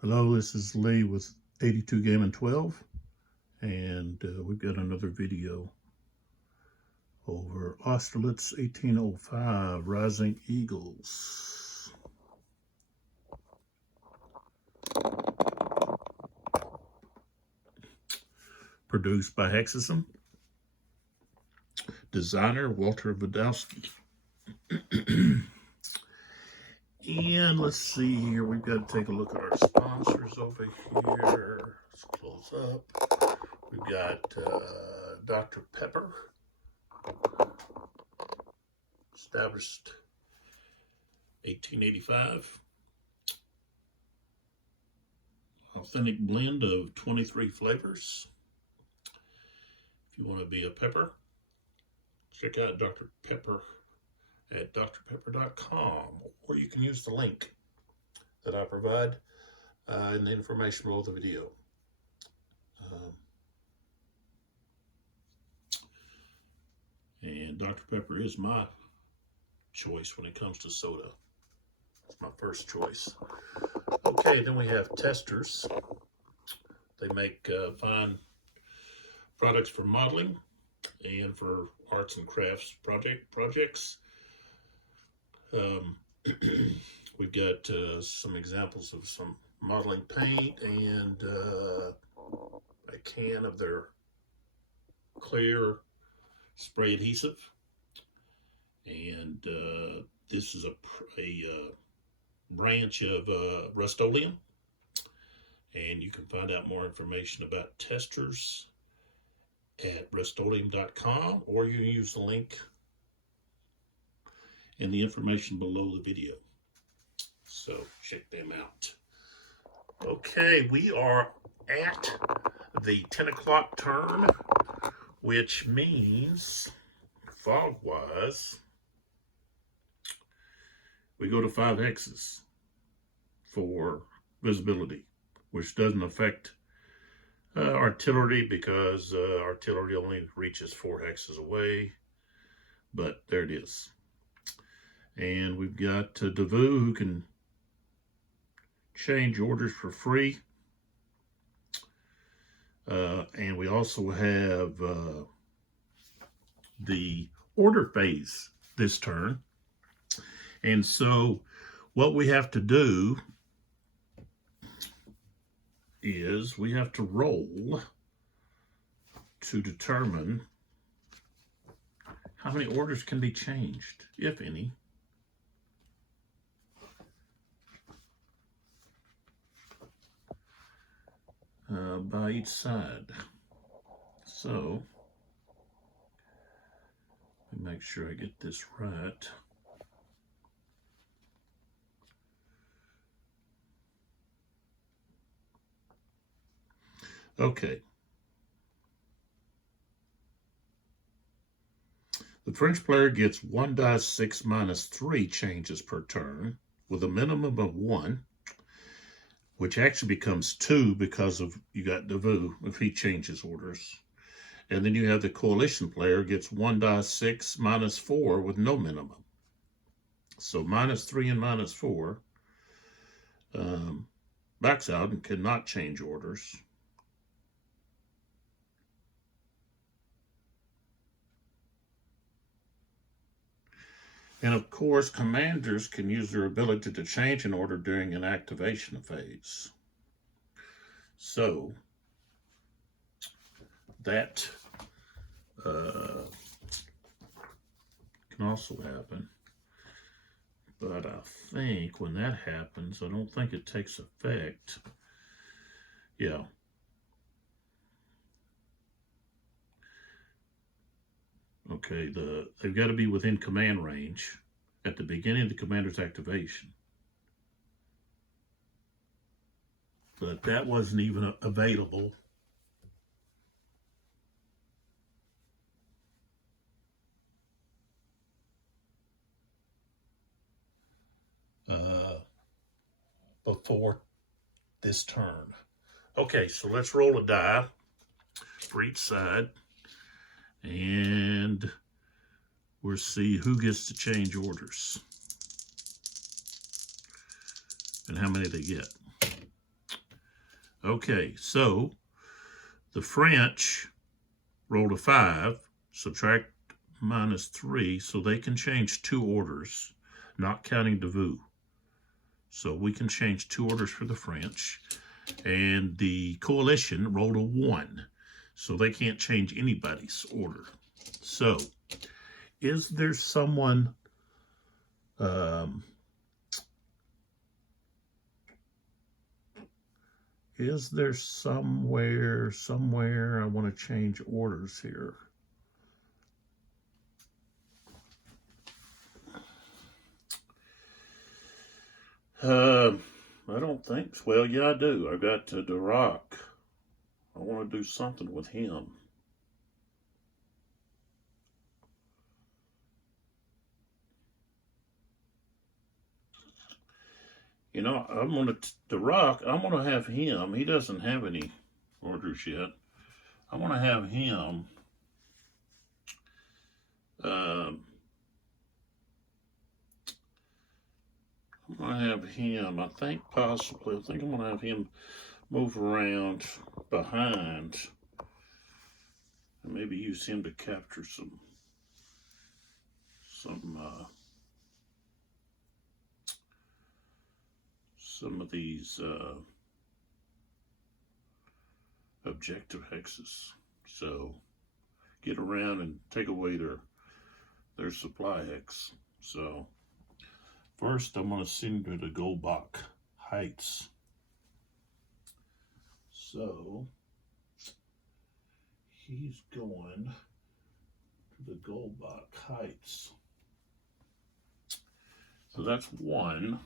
Hello, this is Lee with 82 Game and 12, and we've got another video over Austerlitz 1805 Rising Eagles. Produced by Hexasim. Designer Walter Vejdovsky. And let's see here, we've got to take a look at our sponsors over here. Let's close up. We've got Dr. Pepper, established 1885. Authentic blend of 23 flavors. If you want to be a pepper, check out Dr. Pepper at drpepper.com, or you can use the link that I provide in the information below the video. And Dr. Pepper is my choice when it comes to soda. It's my first choice. Okay, then we have Testers. They make fine products for modeling and for arts and crafts projects. We've got some examples of some modeling paint and a can of their clear spray adhesive. And this is a branch of Rust-Oleum. And you can find out more information about Testers at rustoleum.com, or you can use the link and the information below the video. So check them out. Okay, we are at the 10 o'clock turn, which means fog-wise, we go to 5 hexes for visibility, which doesn't affect artillery because artillery only reaches 4 hexes away, but there it is. And we've got Devu, who can change orders for free. And we also have the order phase this turn. And so what we have to do is we have to roll to determine how many orders can be changed, if any. By each side. So, let me make sure I get this right. Okay. The French player gets 1 dice 6 minus 3 changes per turn, with a minimum of 1. Which actually becomes 2 because of you got Devu if he changes orders. And then you have the coalition player gets 1 die 6 minus 4 with no minimum. So minus 3 and minus 4 backs out and cannot change orders. And of course, commanders can use their ability to change an order during an activation phase. So that can also happen. But I think when that happens, I don't think it takes effect. Yeah. Okay, they've got to be within command range at the beginning of the commander's activation. But that wasn't even available. Before this turn. Okay, so let's roll a die for each side. And we'll see who gets to change orders and how many they get. Okay, so the French rolled a 5, subtract -3, so they can change 2 orders, not counting Davout. So we can change 2 orders for the French. And the coalition rolled a 1, so they can't change anybody's order. So, is there someone is there somewhere I want to change orders here? I don't think so. Well, yeah, I do. I got Dirac. I want to do something with him. You know, I'm gonna Dirac. I'm gonna have him. He doesn't have any orders yet. I want to have him. I'm gonna have him. I think possibly. I think I'm gonna have him move around behind, and maybe use him to capture some of these objective hexes. So get around and take away their supply hex. So first I'm going to send her to Goldbach Heights. So he's going to the Goldbach Heights. So that's 1.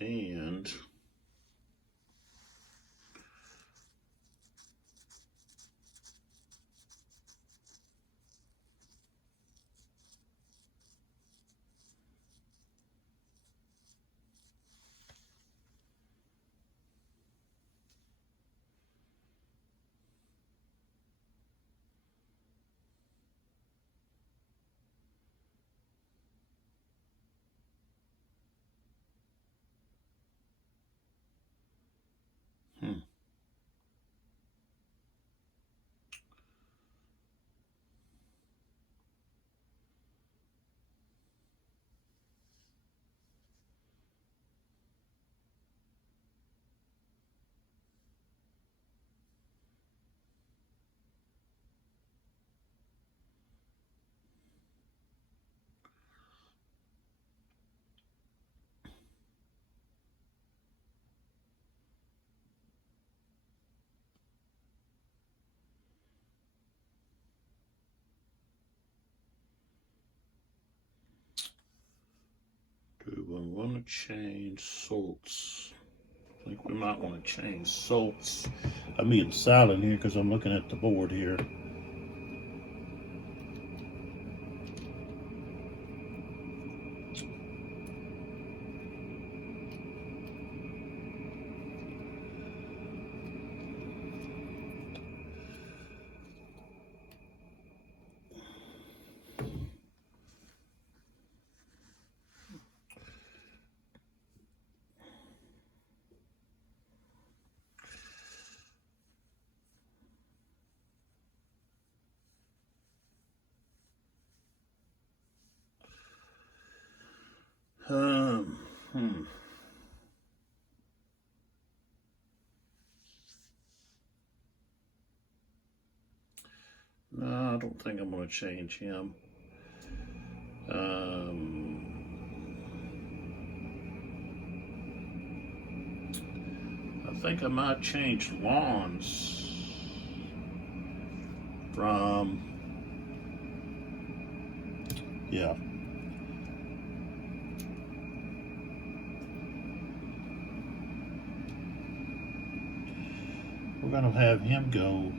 And do we want to change salts? I think we might want to change salts. I'm being silent here because I'm looking at the board here. No, I don't think I'm going to change him. I think I might change lawns from, yeah, going to have him go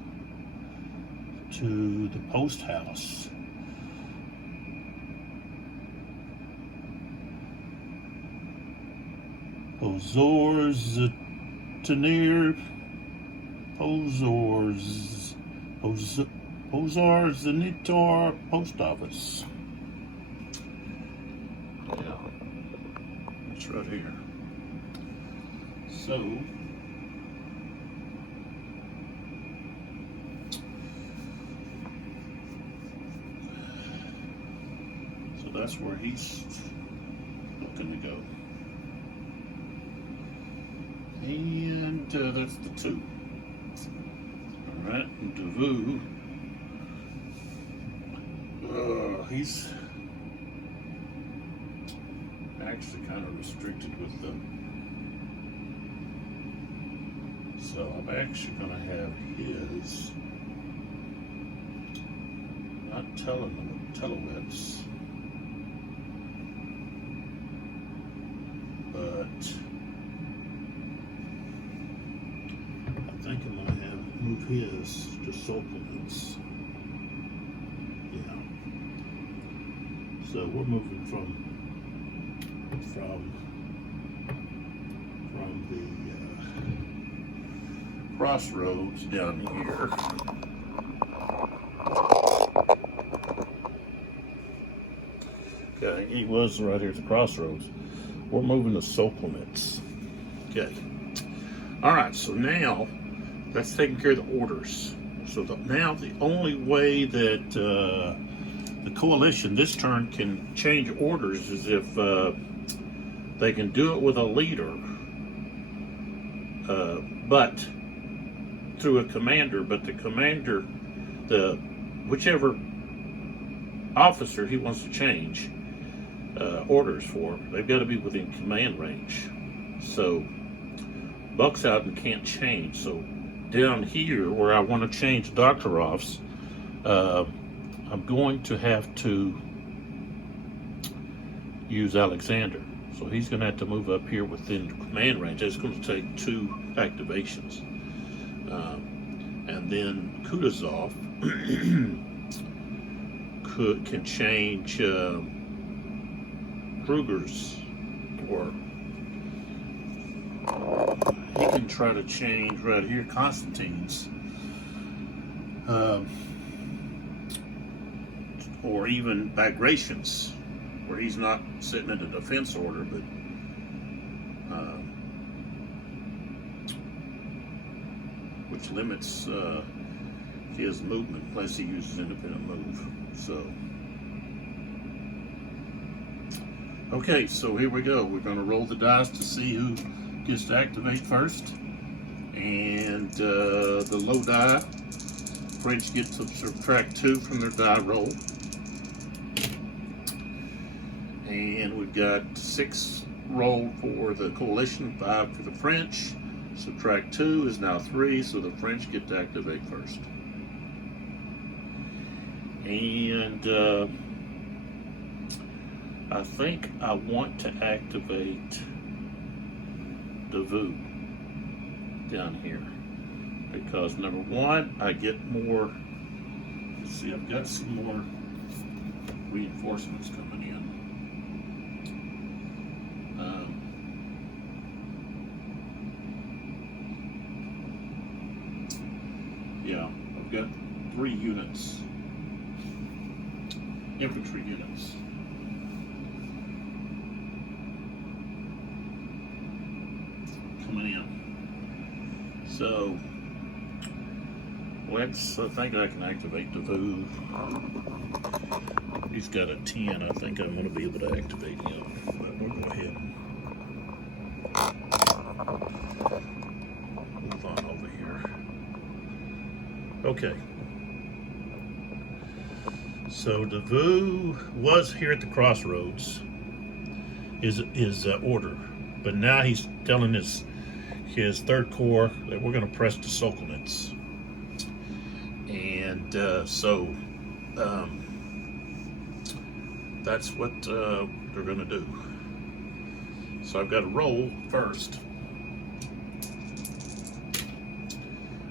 to the post house. Pozors Zenitor Post Office. Yeah, it's right here. So that's where he's looking to go. And that's the 2. All right, and Devu, he's actually kind of restricted with them. So I'm actually going to have his, not Telewitz, but I think I'm going to move his to Austerlitz. Yeah. So we're moving from the crossroads down here. Okay, he was right here at the crossroads. We're moving to Austerlitz. Okay. All right, so now that's taking care of the orders. So now the only way that the coalition this turn can change orders is if they can do it with a leader, but through a commander. But the commander, whichever officer he wants to change orders for, they've got to be within command range. So Buxhausen can't change. So down here where I want to change Doktorov's, I'm going to have to use Alexander. So he's going to have to move up here within command range. That's going to take 2 activations. And then Kutuzov can change Kruger's, or he can try to change right here Konstantine's, or even Bagration's, where he's not sitting in a defense order, but which limits his movement unless he uses independent move. So, okay, so here we go. We're going to roll the dice to see who gets to activate first. And the low die, French get to subtract 2 from their die roll. And we've got 6 rolled for the coalition, 5 for the French. Subtract 2 is now 3, so the French get to activate first. And I think I want to activate Devu down here because number 1, I get more. Let's see, I've got some more reinforcements coming in. Yeah, I've got 3 units, infantry units. Coming in. So I think I can activate Devu. He's got a 10. I think I'm going to be able to activate him. But we'll go ahead and move on over here. Okay. So Devu was here at the crossroads. His order, but now he's telling his 3rd Corps that we're going to press to Austerlitz. And so that's what they're going to do. So I've got to roll first.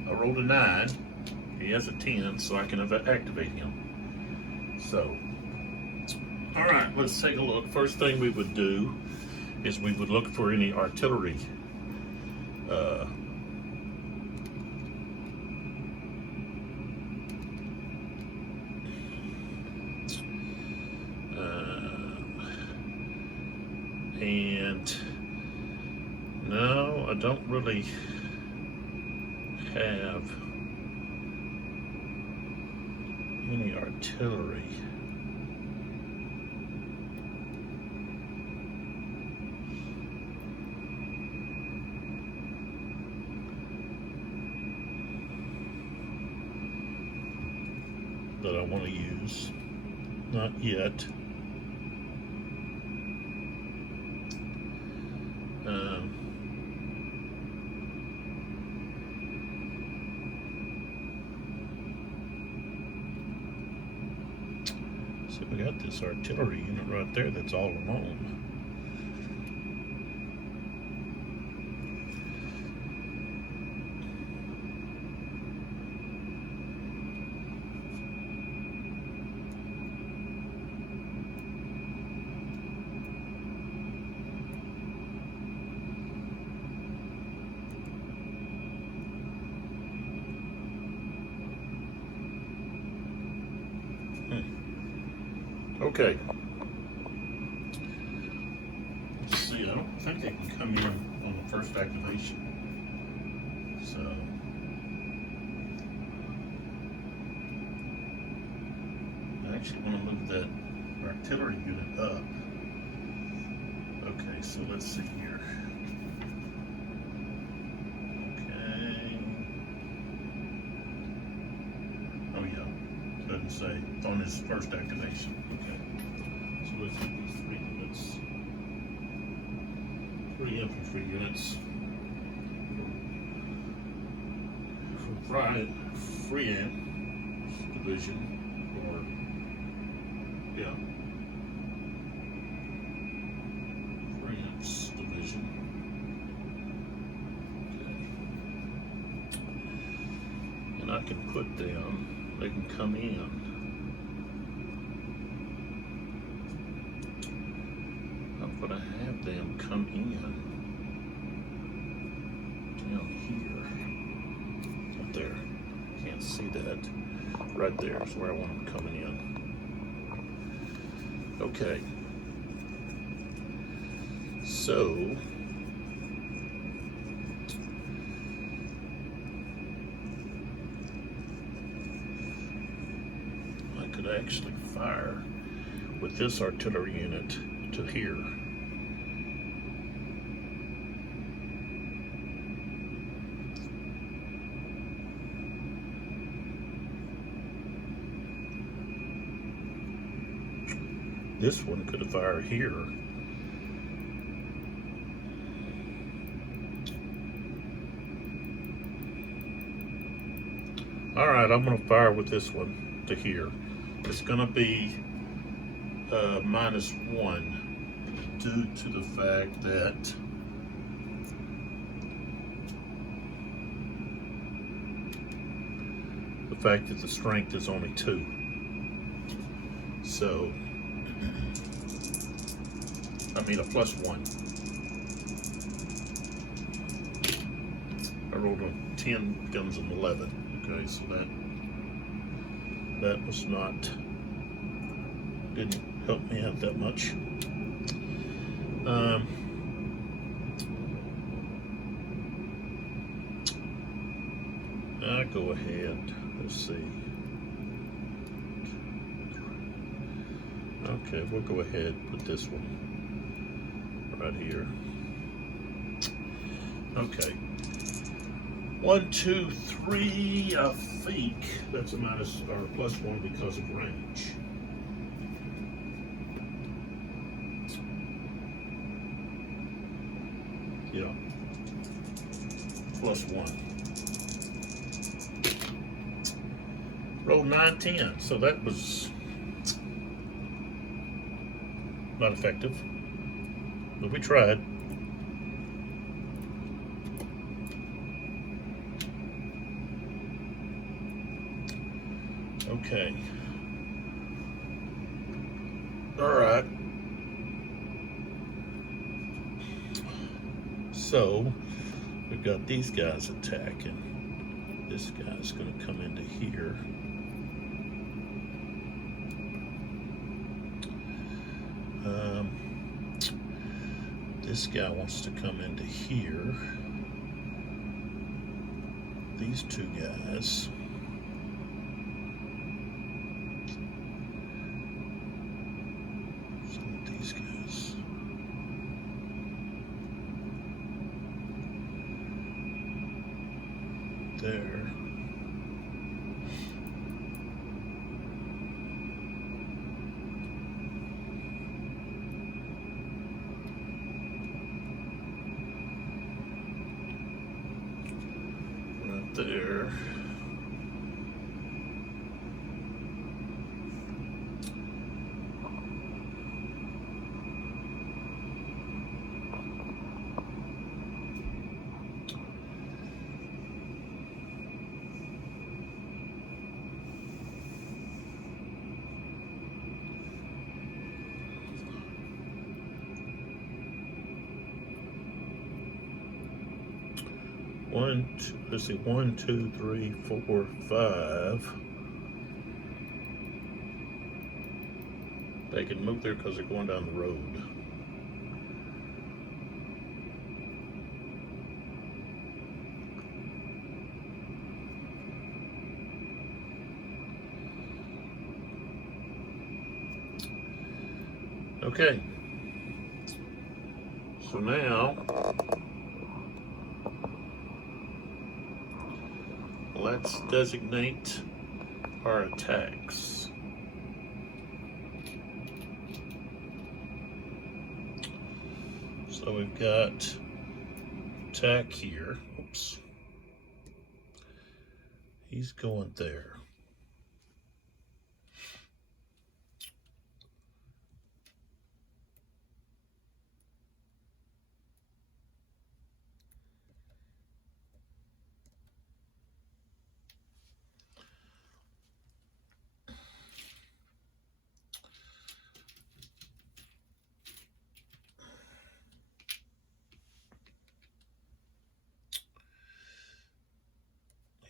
I rolled a 9. He has a 10, so I can activate him. So, all right, let's take a look. First thing we would do is we would look for any artillery and no, I don't really have any artillery. That I want to use. Not yet. So we got this artillery unit right there that's all alone. Okay. Let's see, I don't think they can come in on the first activation. So I actually want to move that artillery unit up. Okay, so let's see here. Okay. Oh yeah, doesn't say. It's on his first activation. Okay. So let's get these 3 units. 3 infantry units. For Freehan division, or yeah, Freehan's division. Okay. And I can put them, they can come in. I'm gonna have them come in down here. Up there. Can't see that. Right there is where I want them coming in. Okay. So I could actually fire with this artillery unit to here. This one could fire here. All right, I'm gonna fire with this one to here. It's gonna be -1 due to the fact that the strength is only 2. So I mean a +1. I rolled a 10, becomes an 11. Okay, so that was not, didn't help me out that much. I go ahead, let's see. Okay, we'll go ahead, put this one right here. Okay. 1, 2, 3, I think that's a minus or +1 because of range. Yeah. +1. Rolled 9, 10, so that was not effective, but we tried. Okay. All right. So we've got these guys attacking. This guy's going to come into here. This guy wants to come into here. These two guys. Some of these guys. There. Right there. Let's see, 1, 2, 3, 4, 5. They can move there because they're going down the road. Okay. So now let's designate our attacks. So we've got attack here. Oops. He's going there.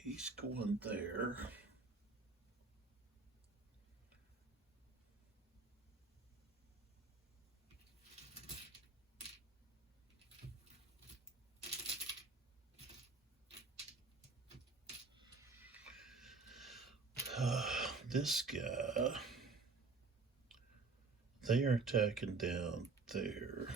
He's going there. This guy, they are attacking down there.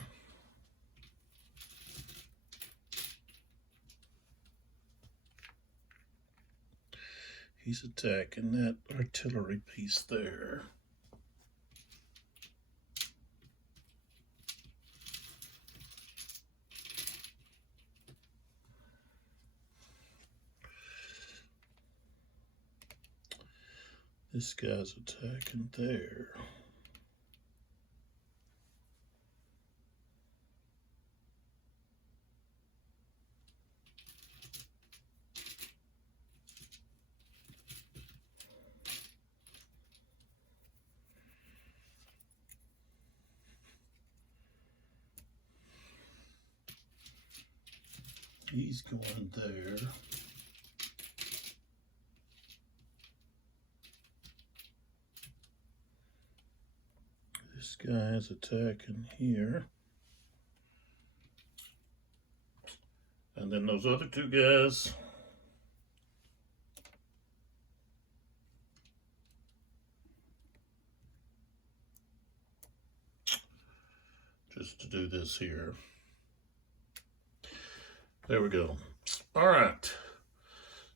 He's attacking that artillery piece there. This guy's attacking there. He's going there. This guy is attacking here. And then those other two guys. Just to do this here. There we go. All right.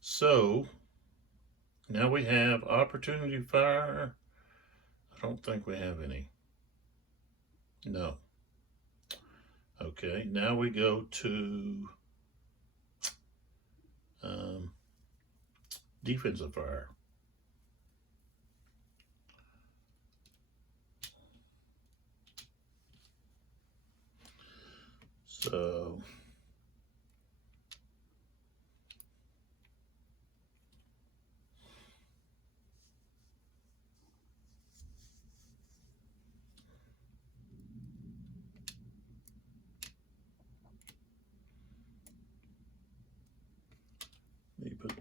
So now we have opportunity fire. I don't think we have any. No. Okay, now we go to defensive fire. So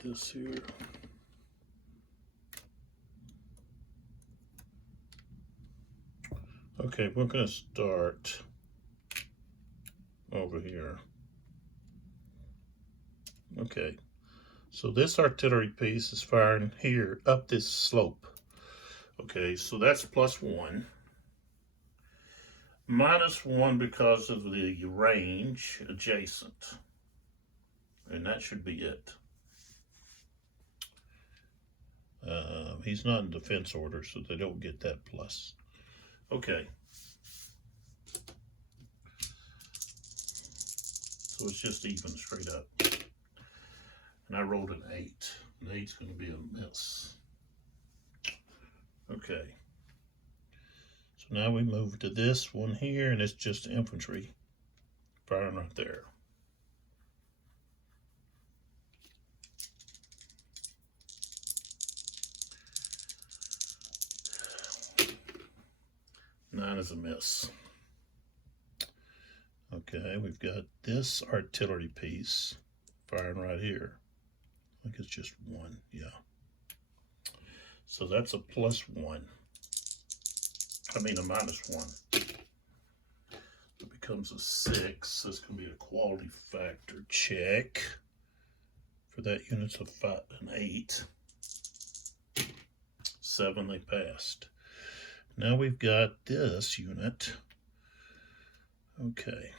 this here. Okay, we're going to start over here. Okay, so this artillery piece is firing here up this slope. Okay, so that's +1. -1 because of the range adjacent. And that should be it. He's not in defense order, so they don't get that plus. Okay. So it's just even straight up. And I rolled an 8. An 8's going to be a miss. Okay. So now we move to this one here, and it's just infantry firing right there. Nine is a miss. Okay, we've got this artillery piece firing right here. I think it's just 1, yeah. So that's a +1. I mean a -1. It becomes a 6. This can be a quality factor check. For that unit's a 5, an 8. 7, they passed. Now we've got this unit. Okay.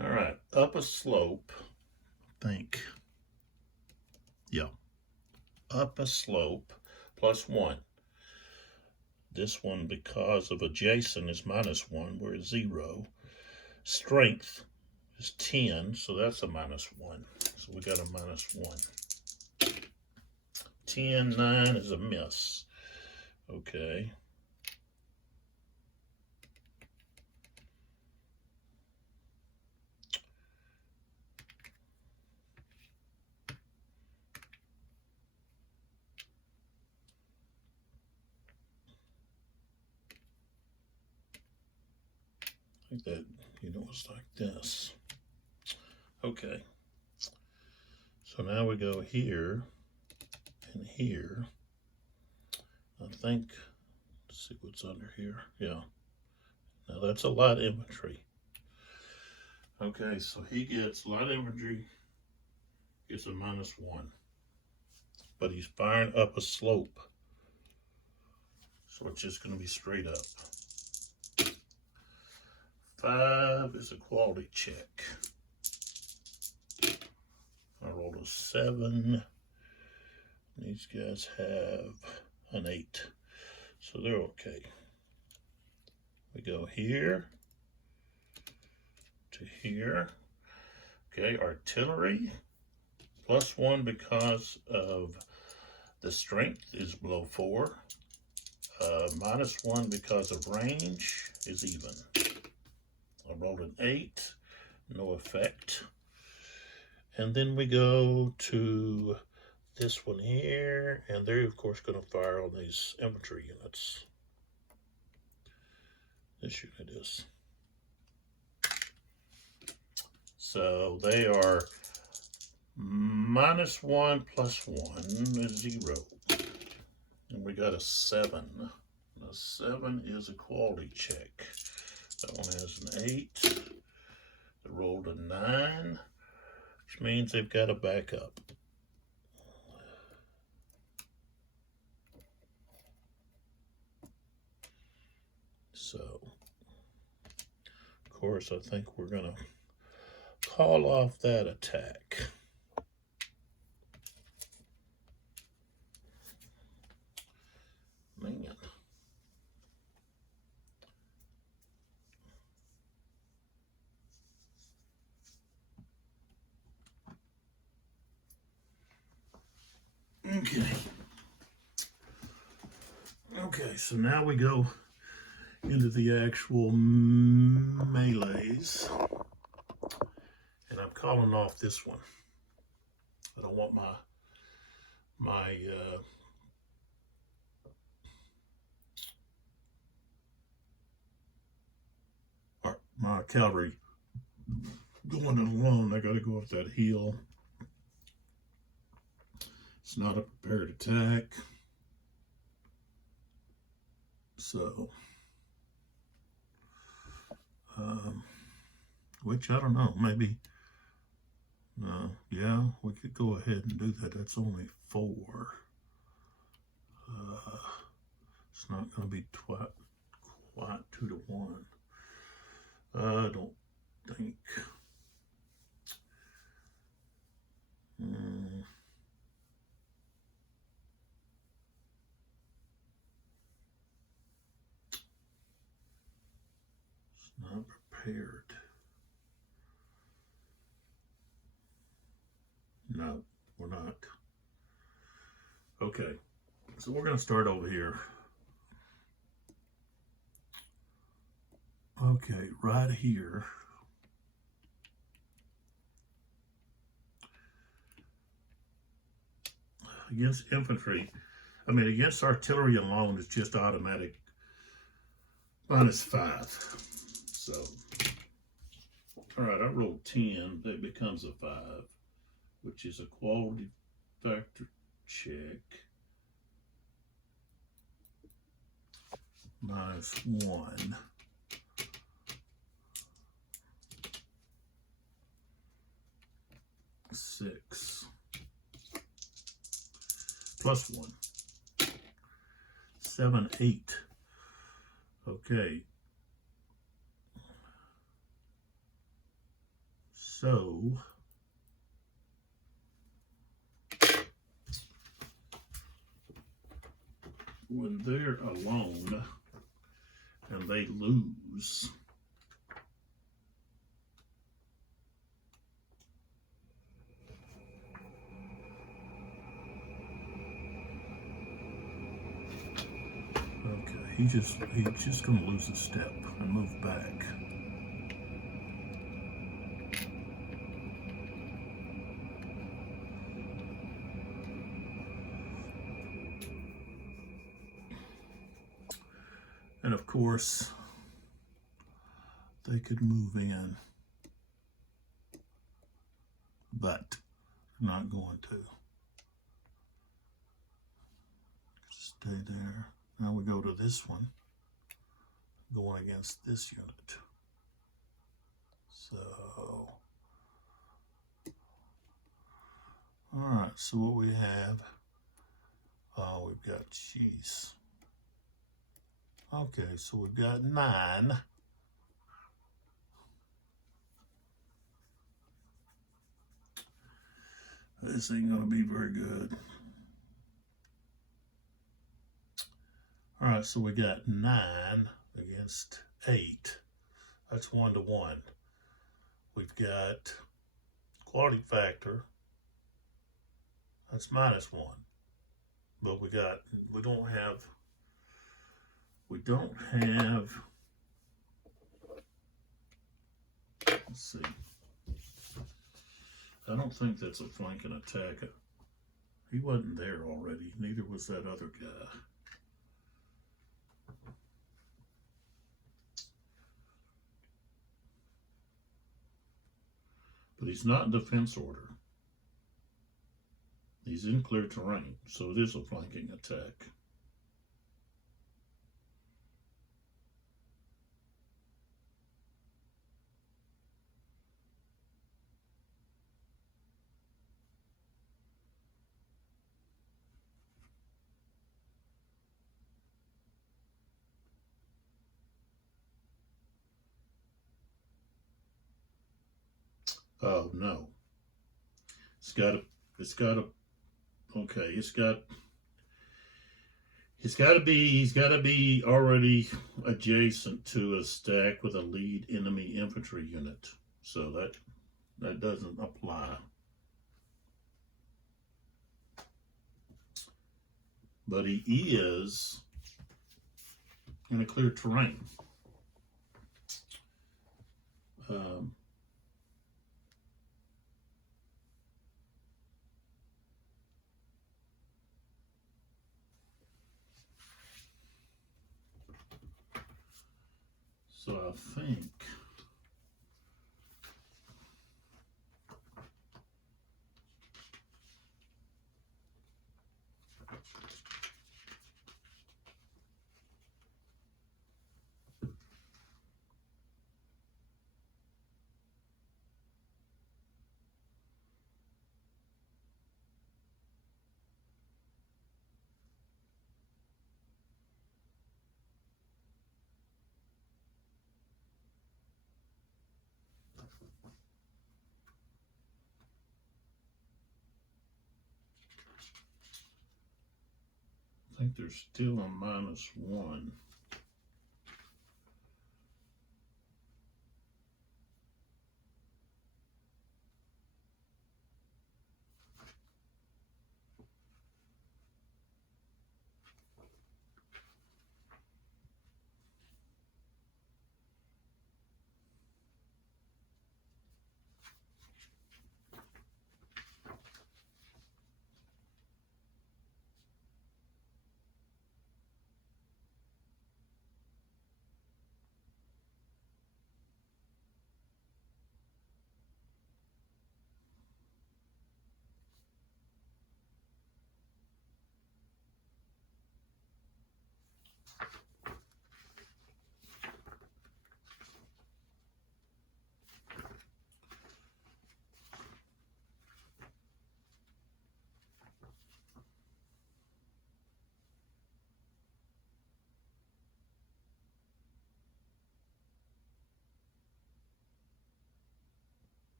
All right, up a slope, I think. Yeah, up a slope, +1. This one, because of adjacent, is -1, we're at 0. Strength is 10, so that's a -1. So we got a -1. 10, 9 is a miss. Okay. I think that, it's like this. Okay. So now we go here and here. I think, let's see what's under here. Yeah. Now that's a light infantry. Okay, so he gets light infantry, gets a -1. But he's firing up a slope. So it's just going to be straight up. 5 is a quality check. I rolled a 7. These guys have an 8. So they're okay. We go here to here. Okay, artillery. +1 because of the strength is below 4. -1 because of range is even. I rolled an 8, no effect. And then we go to this one here, and they're of course going to fire on these infantry units. This unit is. So they are -1 +1 is 0. And we got a 7. A 7 is a quality check. That one has an 8. They rolled a 9, which means they've got to back up. So, of course, I think we're going to call off that attack. Man. Okay, so now we go into the actual melees. And I'm calling off this one. I don't want my cavalry going alone. I got to go up that hill. It's not a prepared attack. So, which I don't know, maybe, yeah, we could go ahead and do that. That's only 4. It's not going to be quite 2 to 1. I don't think. It's not prepared. No, we're not. Okay, so we're going to start over here. Okay, right here. Against infantry, against artillery alone, it's just automatic -5. So, all right, I rolled 10. That becomes a 5, which is a quality factor check. -1. +6. +1. 7, 8. Okay. So when they're alone and they lose, okay, he's just gonna lose a step and move back. And of course, they could move in, but not going to. Stay there. Now we go to this one, going against this unit. So, all right, so what we have, we've got, geez. Okay, so we've got 9. This ain't gonna be very good. All right, so we got 9 against 8. That's 1 to 1. We've got quality factor. That's -1. But we don't have, let's see. I don't think that's a flanking attack. He wasn't there already. Neither was that other guy. But he's not in defense order. He's in clear terrain, so it is a flanking attack. Oh no. He's got to be already adjacent to a stack with a lead enemy infantry unit. So that doesn't apply. But he is in a clear terrain. So I think think there's still a -1.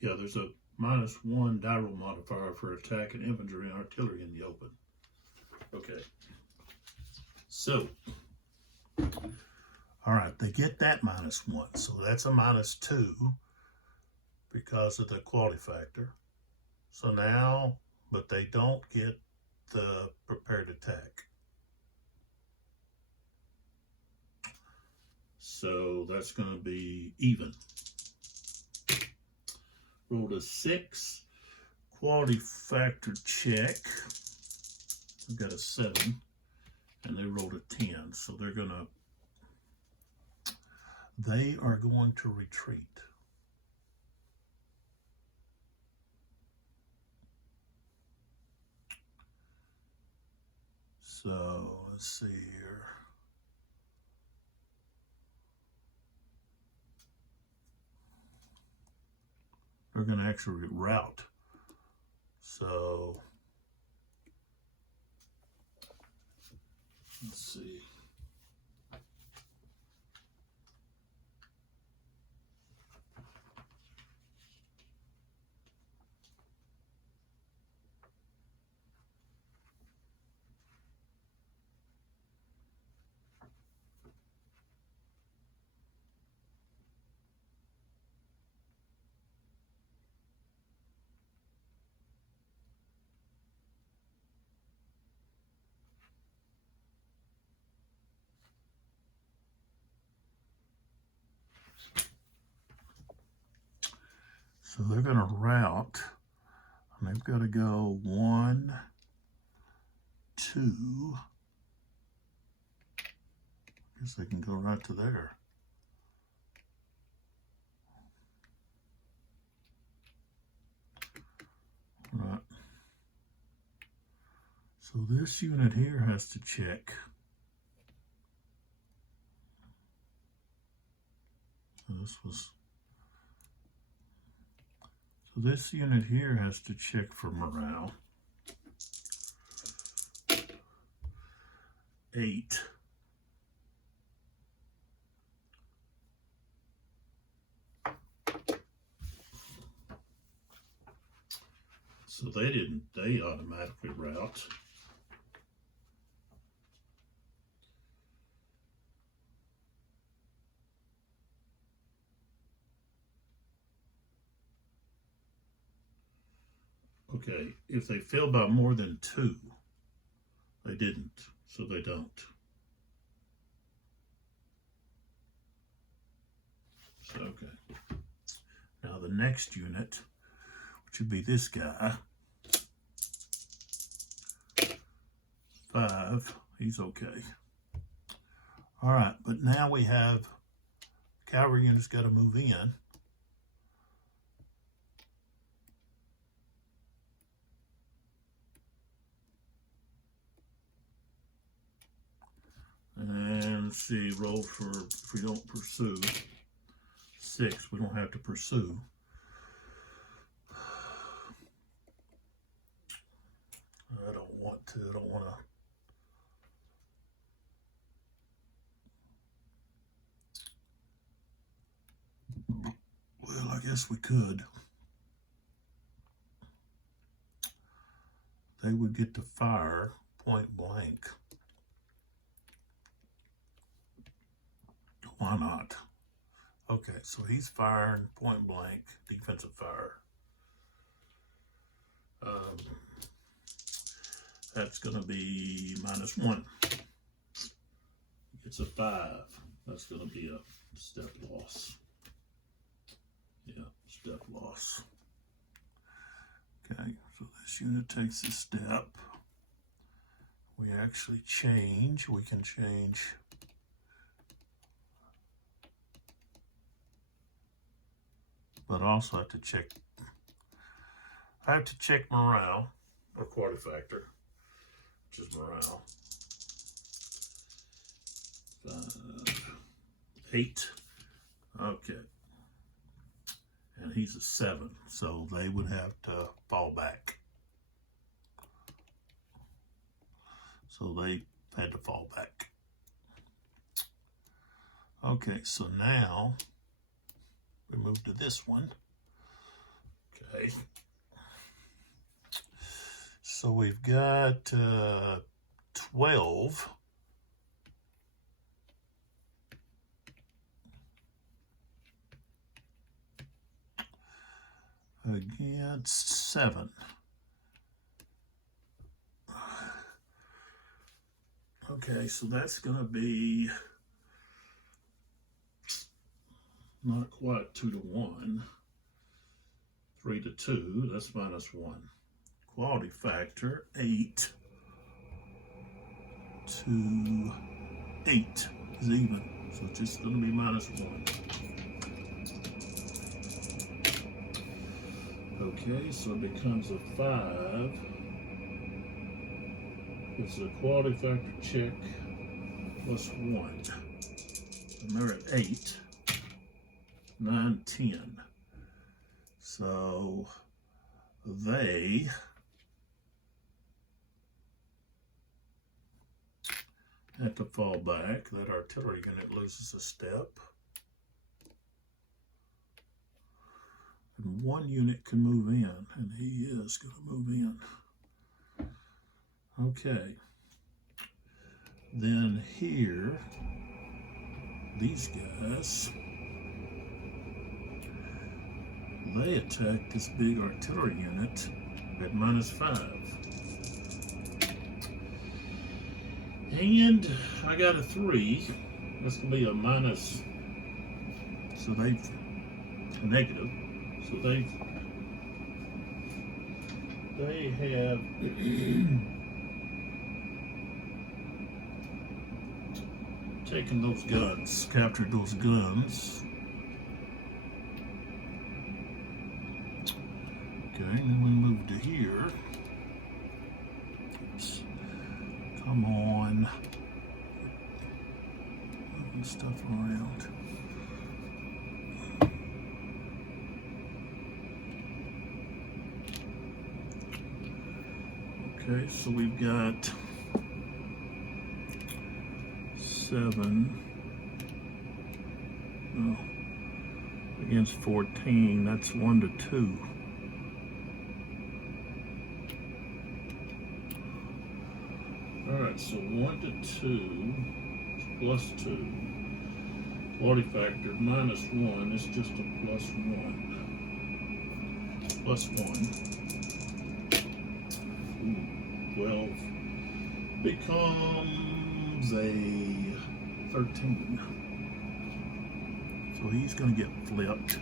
Yeah, there's a -1 die roll modifier for attack and infantry and artillery in the open. Okay. So, all right, they get that -1. So that's a -2 because of the quality factor. So now, but they don't get the prepared attack. So that's going to be even. Rolled a 6. Quality factor check. We've got a 7. And they rolled a 10. So they are going to retreat. So let's see here. They're going to actually route. So let's see. So they're going to route, and they've got to go 1, 2. I guess they can go right to there. Right. So this unit here has to check. So this unit here has to check for morale. 8. So they automatically route. Okay, if they fail by more than 2, they didn't, so they don't. So, okay. Now the next unit, which would be this guy, 5, he's okay. All right, but now we have cavalry units got to move in. And let's see, roll for, if we don't pursue, 6, we don't have to pursue. I don't want to. Well, I guess we could. they would get to fire point blank. Why not? Okay, so he's firing point blank, defensive fire. That's going to be -1. It's a 5. That's going to be a step loss. Yeah, step loss. Okay, so this unit takes a step. We actually change. We can change. But also have to check. I have to check morale or quarter factor, which is morale. 5, 8. Okay. And he's a 7, so they would have to fall back. So they had to fall back. Okay, so now we move to this one. Okay. So we've got 12. Against 7. Okay, so that's going to be not quite 2 to 1. 3 to 2, that's -1. Quality factor, 8 to 8 is even. So it's just going to be -1. Okay, so it becomes a 5. It's a quality factor check +1. And they're at 8, 9, 10. So they have to fall back. That artillery unit loses a step. And one unit can move in, and he is going to move in. Okay. Then here, these guys, they attack this big artillery unit at -5. And I got a 3. That's going to be a minus. So they've a negative. So they have taken those guns, captured those guns. Okay, and then we move to here. Oops. Come on. Moving stuff around. Okay, so we've got 7 against 14. That's 1 to 2. All right, so 1 to 2 +2. Quality factor -1 is just a +1. +1. 12 becomes a 13. So he's going to get flipped.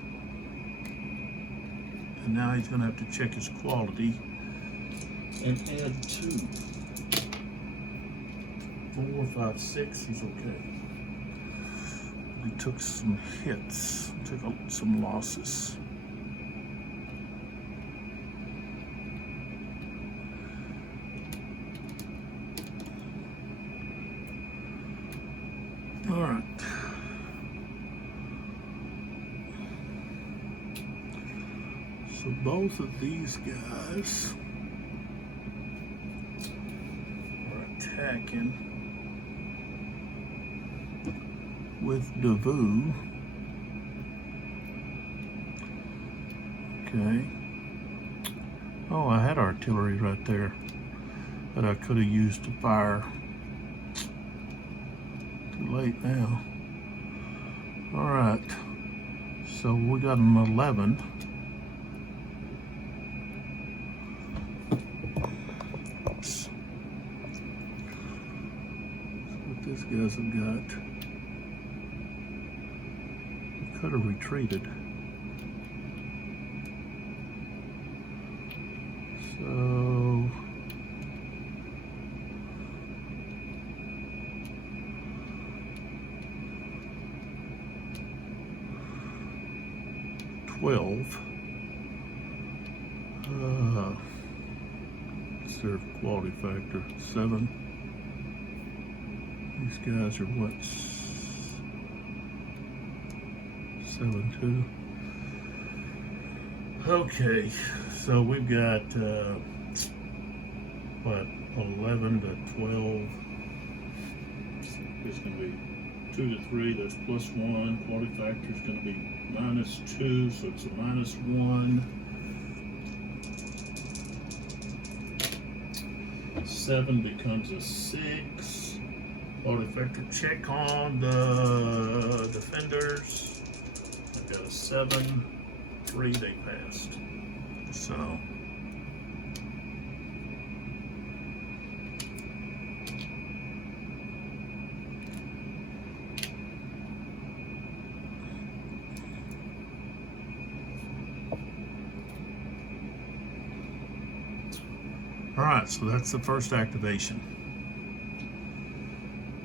And now he's going to have to check his quality and add 2. 4, 5, 6, he's okay. He took some hits, took some losses. All right. So both of these guys are attacking with Devu. Okay. Oh, I had artillery right there. that I could have used to fire. Too late now. All right, so we got an 11. Oops. What these guys have got. Could have retreated. So $12. What's their quality factor? 7. These guys are what? 7.2. Okay, so we've got what, 11 to 12. It's going to be 2 to 3. That's +1. Quality factor is going to be -2, so it's a -1. 7 becomes a 6. Quality factor check on the defenders. I've got a 7. 3 they passed. So all right, so that's the first activation.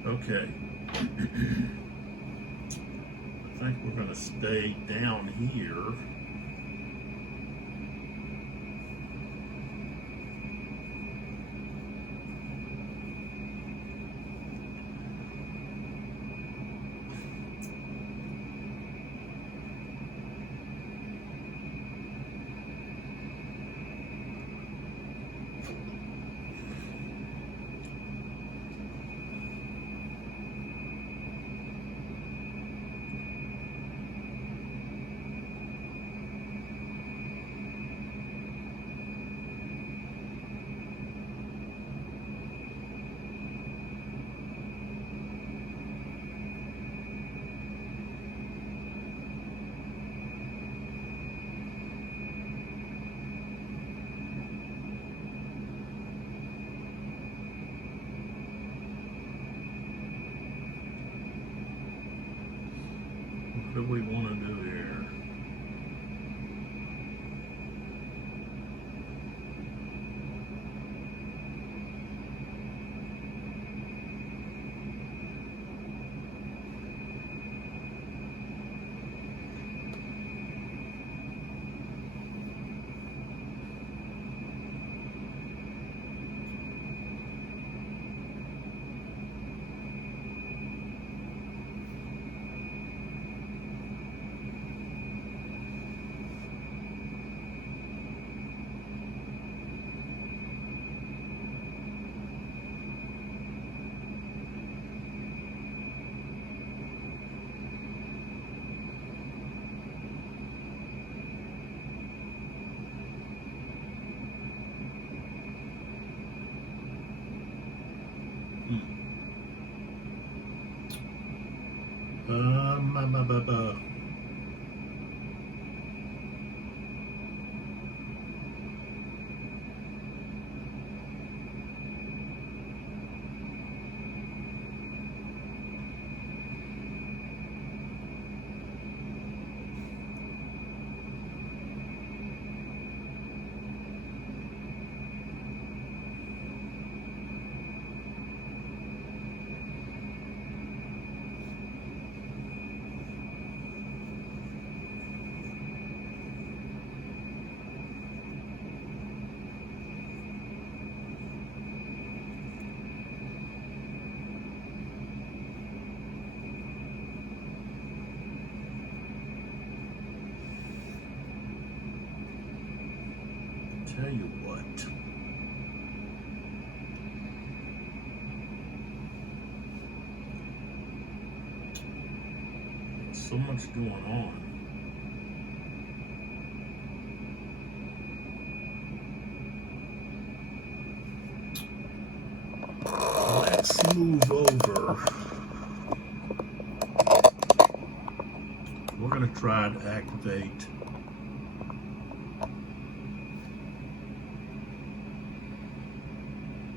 Okay. I think we're going to stay down here. What do we want to do here? Blah. Tell you what. So much going on. move over. We're going to try to activate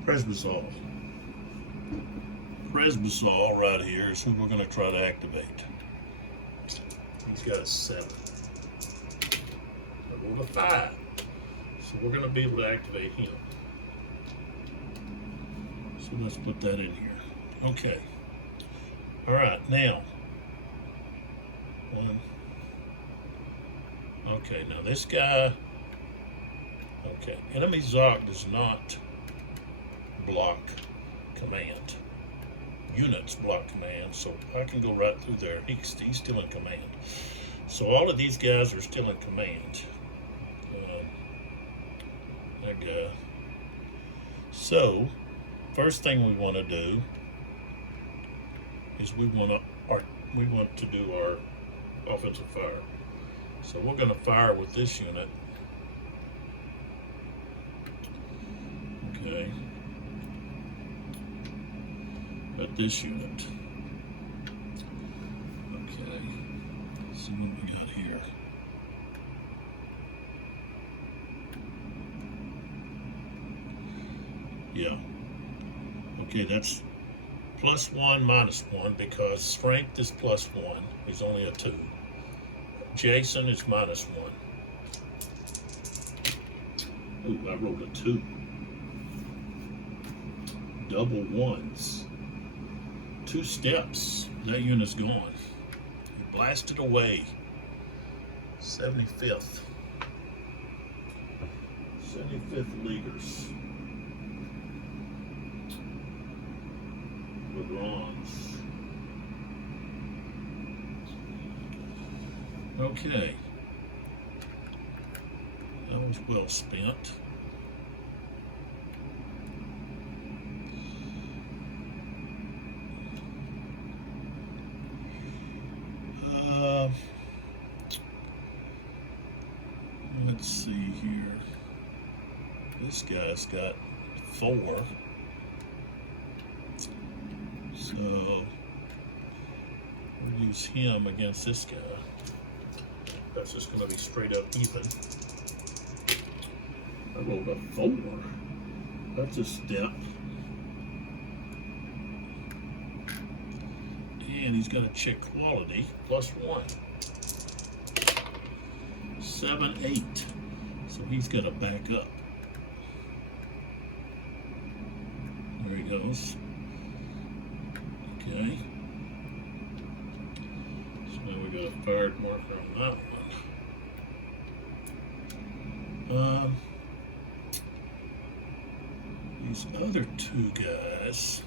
Presbyosol. Presbyosol right here is who we're going to try to activate. He's got a 7. I rolled a 5. So we're going to be able to activate him. So let's put that in here. Okay. All right, now. Okay, now this guy. Okay, enemy Zoc does not block command. Units block command, so I can go right through there. He's still in command. So all of these guys are still in command. That guy. So, first thing we want to do is we want to do our offensive fire. So we're going to fire with this unit. Okay. At this unit. Okay. Let's see what we got here. Yeah. Okay, that's +1, -1 because strength is +1. He's only a 2. Jason is -1. Ooh, I rolled a 2. Double 1s. 2 steps. That unit's gone. He blasted away. 75th. 75th Leaguers. Bronze. Okay. That was well spent. Let's see here. This guy's got 4. So we'll use him against this guy. That's just going to be straight up even. I rolled a 4. That's a step. And he's got to check quality. +1. 7, 8. So he's got to back up. There he goes. Okay. So now we got a fired marker on that one. These other 2 guys.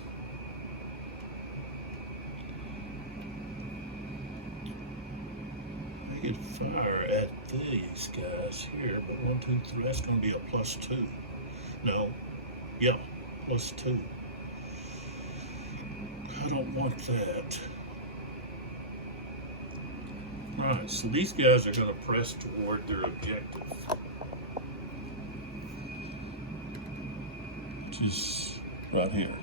I could fire at these guys here, but 1, 2, 3. That's going to be a +2. No. Yeah, +2. I don't want that. Alright, so these guys are going to press toward their objective. Which is right here.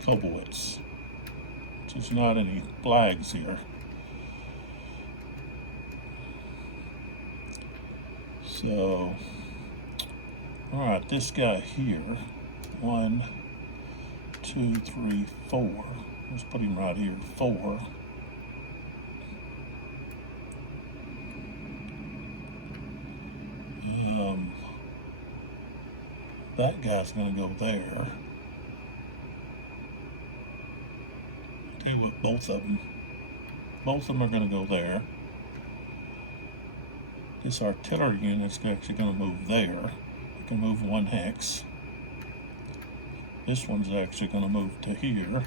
Kobowitz. Which is not any flags here. So, alright, this guy here. 1, 2, 3, 4. Let's put him right here. 4. That guy's going to go there. Okay, with both of them. Both of them are going to go there. This artillery unit's actually going to move there. It can move 1 hex. This one's actually going to move to here.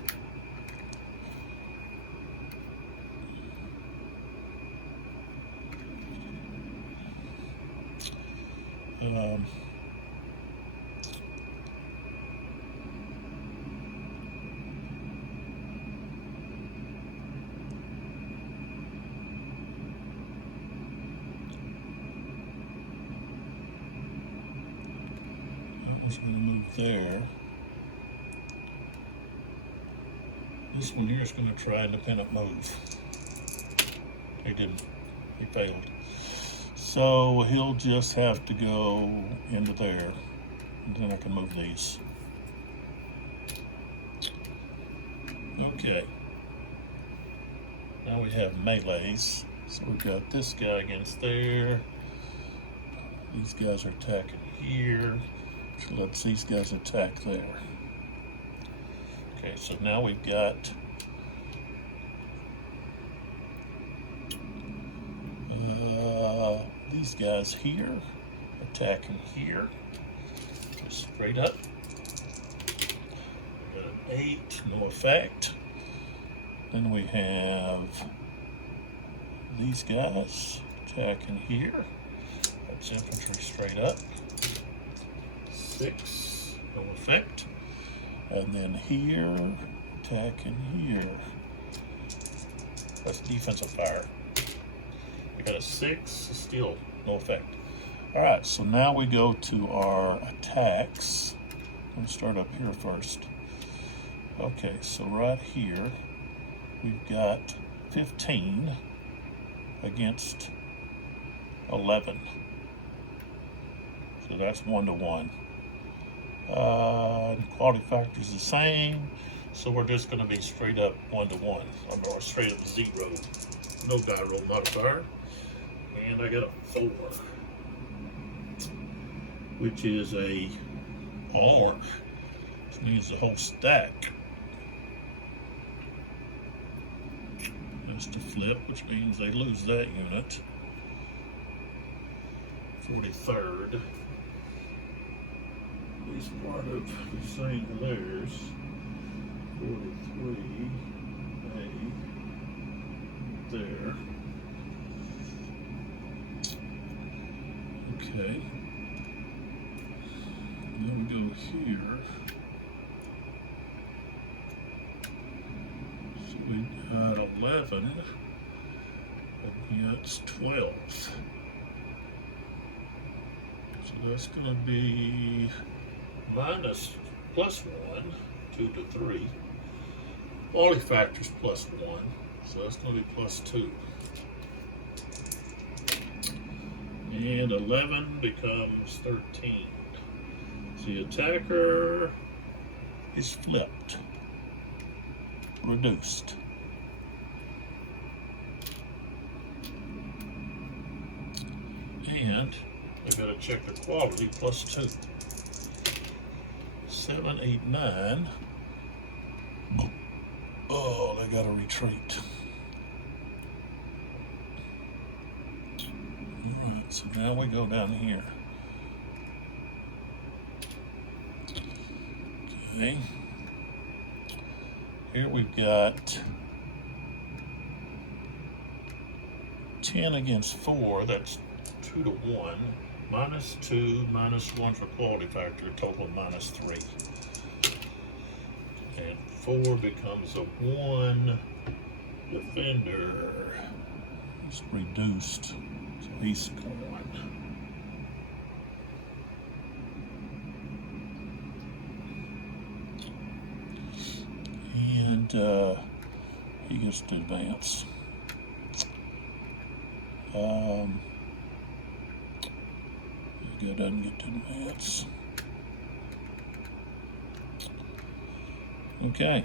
He's going to move there. This one here is going to try independent move. He didn't. He failed. So he'll just have to go into there. And then I can move these. Okay. Now we have melees. So we've got this guy against there. These guys are attacking here. So let's these guys attack there. Okay, so now we've got these guys here attacking here. Just straight up. We got an 8, no effect. Then we have these guys attacking here. That's infantry straight up. 6, no effect. And then here, attacking here. That's defensive fire. We got a 6, still no effect. All right, so now we go to our attacks. I'm gonna start up here first. Okay, so right here, we've got 15 against 11. So that's 1 to 1. Quality factor is the same, so we're just going to be straight up 1 to 1, or straight up 0. No die roll modifier, and I got a 4, which is a R, which means the whole stack. Just a flip, which means they lose that unit. 43rd. Is part of the same as theirs. 43, A, there. Okay. Then we go here. So we got 11 against 12. So that's going to be minus +1, 2 to 3. Quality factor's +1, so that's going to be +2. And 11 becomes 13. So the attacker is flipped, reduced. And I've got to check the quality +2. 7, 8, 9. Oh, they got to retreat. All right, so now we go down here. Okay. Here we've got 10 against 4. That's 2 to 1. -2, -1 for quality factor, total of -3. And 4 becomes a 1. Defender is reduced, so he's gone. And he gets to advance. Guy doesn't get to advance. Okay,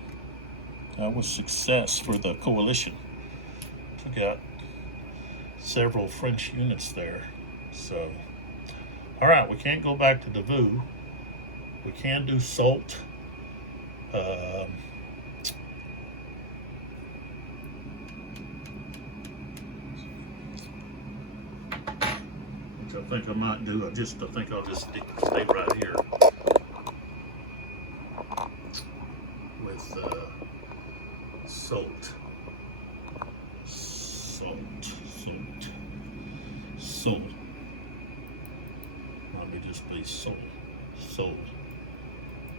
that was success for the coalition. Took out several French units there. So, all right, we can't go back to Davout. We can do Salt. I think I might do. I think I'll just stay right here with Salt. Let me just be Salt.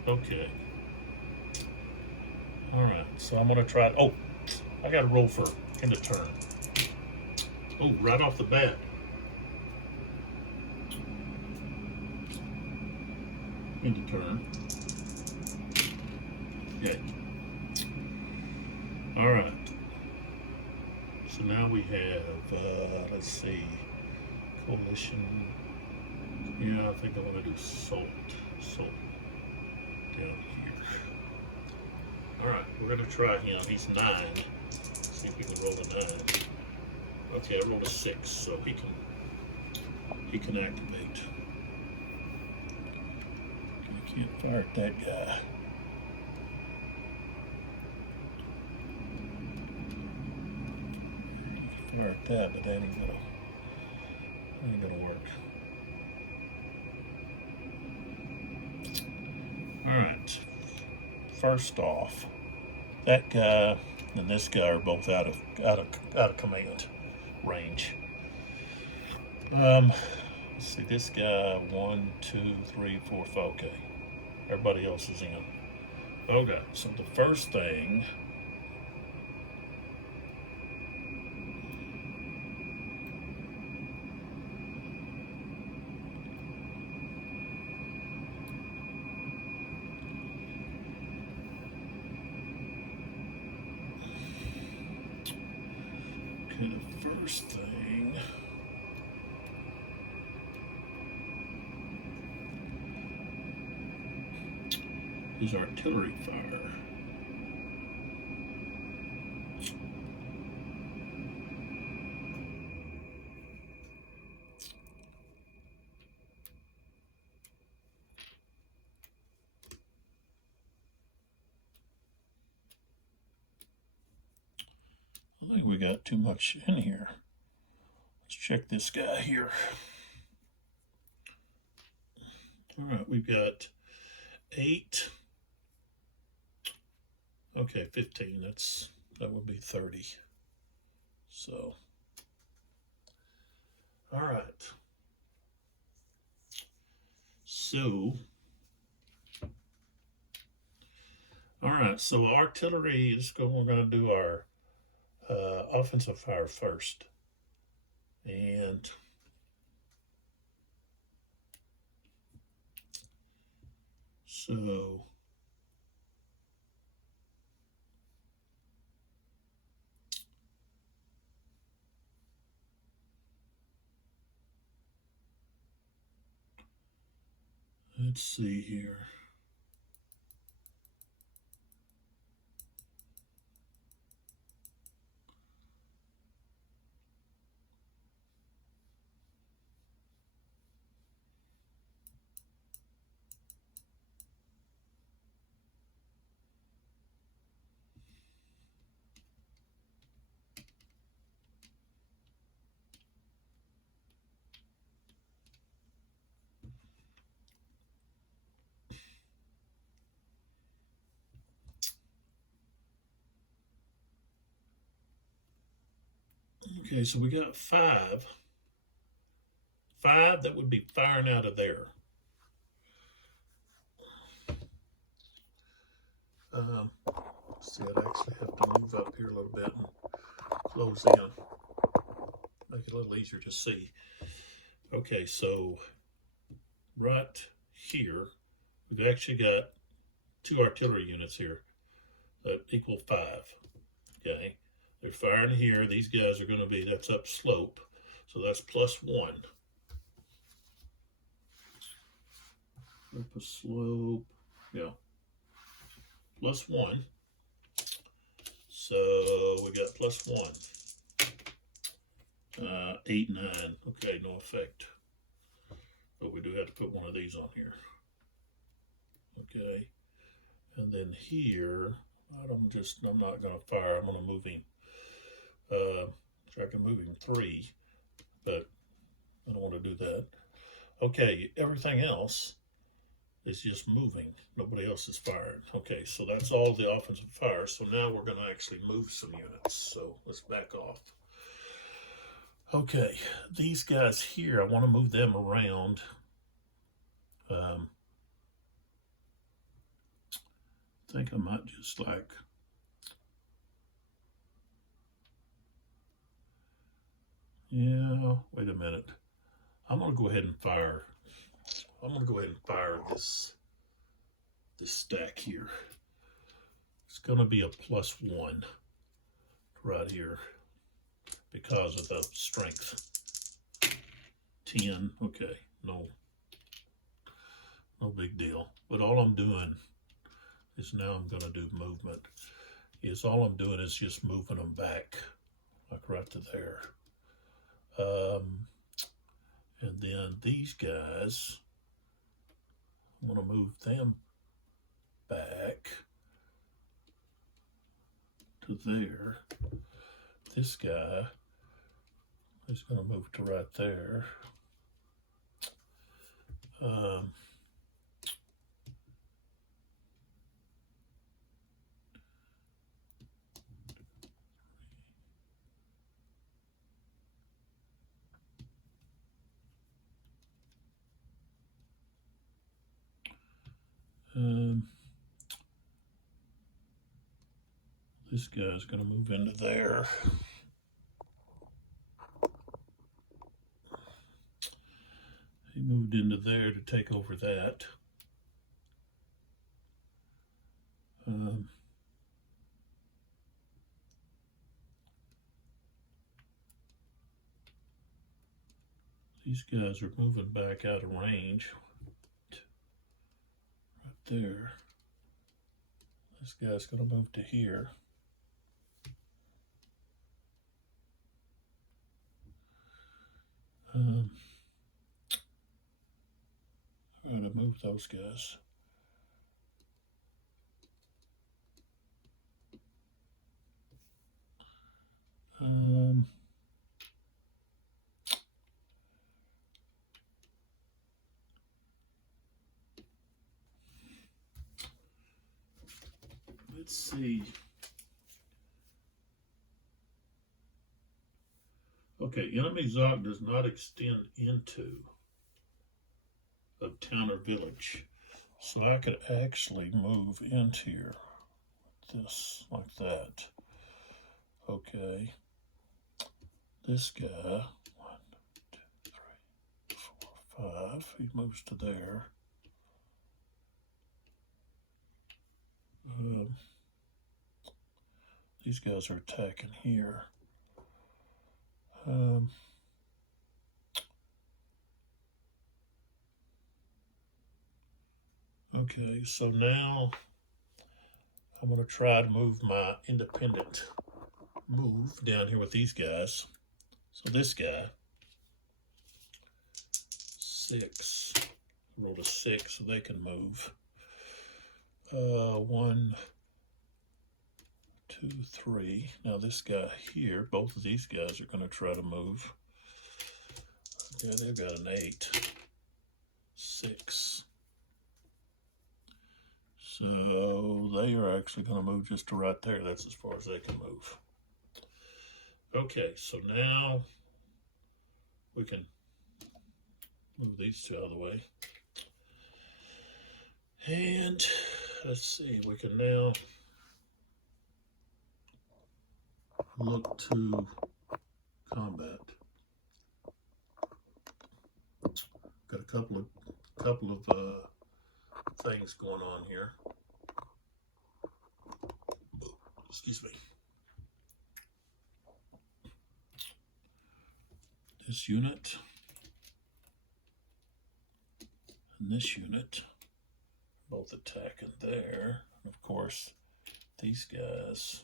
Okay. All right. So I'm gonna try. Oh, I got to roll for end of turn. Oh, right off the bat. End of turn. Okay. All right. So now we have, let's see, coalition. Yeah, I think I want to do salt. Salt down here. All right, we're going to try him. He's 9. See if we can roll a 9. Okay, I rolled a 6, so he can activate. I can't fire at that guy. Fire at that, but that ain't gonna work. All right. First off, that guy and this guy are both out of command range. Let's see, this guy 1, 2, 3, 4, 5. Okay, everybody else is in. Okay, so the first thing. Okay, the first thing. Is artillery fire. I think we got too much in here. Let's check this guy here. All right, we've got 8. Okay, 15. That would be 30. So, all right. So, all right. So artillery is going. We're going to do our offensive fire first, and so. Let's see here. Okay, so we got 5. 5 that would be firing out of there. See, I'd actually have to move up here a little bit and close in. Make it a little easier to see. Okay, so right here, we've actually got 2 artillery units here that equal 5. Okay, they're firing here. These guys are going to be, that's up slope, so that's +1. Up a slope, yeah, +1. So we got +1. 8, 9. Okay, no effect. But we do have to put one of these on here. Okay. And then here, I'm not going to fire. I'm going to move him. So I can move him 3, but I don't want to do that. Okay, everything else is just moving. Nobody else is firing. Okay, so that's all the offensive fire. So now we're going to actually move some units. So let's back off. Okay, these guys here, I want to move them around. I think I might just like, yeah, wait a minute. I'm going to go ahead and fire. I'm going to go ahead and fire this stack here. it's going to be a +1 right here because of the strength. 10, okay, no big deal. But all I'm doing is now I'm going to do movement. All I'm doing is just moving them back, like right to there. And then these guys, I'm going to move them back to there. This guy is going to move to right there. This guy's going to move into there. He moved into there to take over that. These guys are moving back out of range. Right there. This guy's going to move to here. I'm going to move those guys. Let's see. Okay, enemy Zog does not extend into a town or village. So I could actually move into here, this, like that. Okay. This guy, 1, 2, 3, 4, 5, he moves to there. These guys are attacking here. Okay, so now I'm going to try to move my independent move down here with these guys. So this guy, 6, roll a 6 so they can move. 1, 2, 3. Now this guy here, both of these guys are going to try to move. Okay, they've got an 8, 6. So they are actually going to move just to right there. That's as far as they can move. Okay, so now we can move these two out of the way. And let's see, we can now look to combat. Got a couple of things going on here. Excuse me. This unit and this unit both attacking there. And of course, these guys,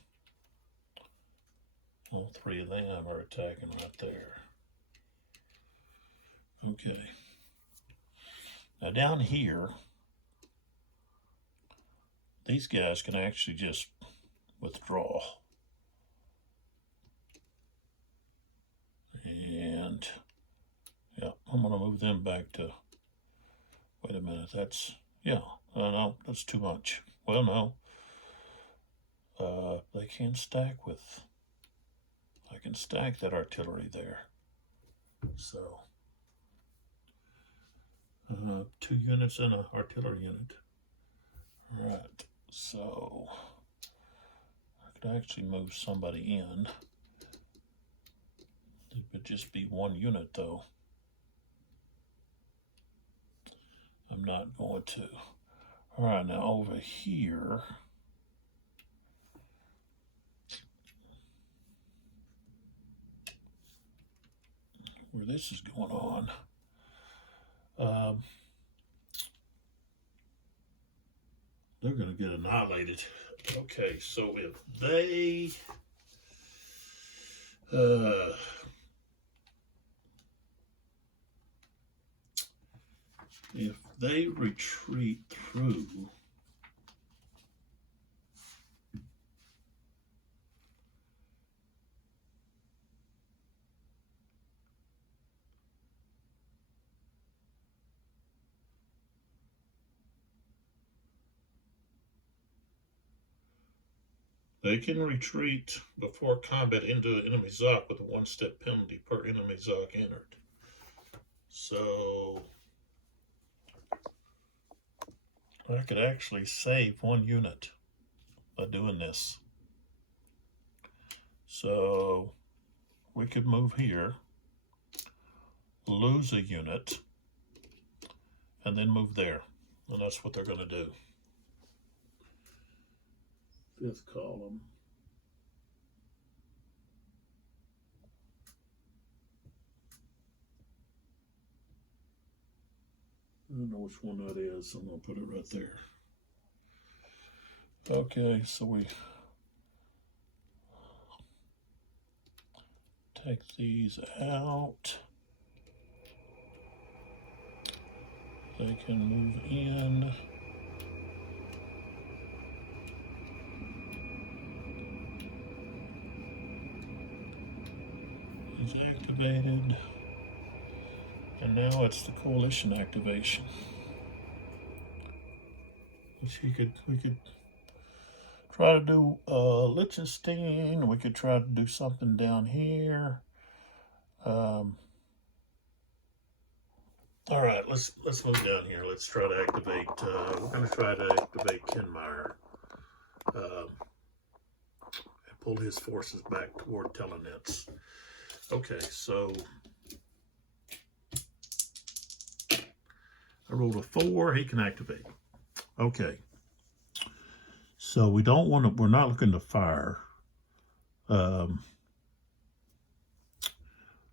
all 3 of them are attacking right there. Okay. Now down here, these guys can actually just withdraw. And yeah, I'm going to move them back to, wait a minute, that's, yeah, no, that's too much. Well, no, they can stack with, I can stack that artillery there. So, 2 units and an artillery unit. Right, so I could actually move somebody in. It would just be 1 unit though. I'm not going to. All right, now over here, where this is going on. They're going to get annihilated. Okay, so if they retreat through, they can retreat before combat into an enemy Zoc with a one-step penalty per enemy Zoc entered. So I could actually save 1 unit by doing this. So we could move here, lose a unit, and then move there. And that's what they're going to do. 5th column. I don't know which one that is. I'm going to put it right there. Okay, so we take these out. They can move in. Is activated. And now it's the coalition activation. Which we could try to do Liechtenstein. We could try to do something down here. All right, let's move down here. Let's try to activate. We're going to try to activate Kenmire and pull his forces back toward Telenetz. Okay, so I rolled a 4. He can activate. Okay. So we don't want to. We're not looking to fire.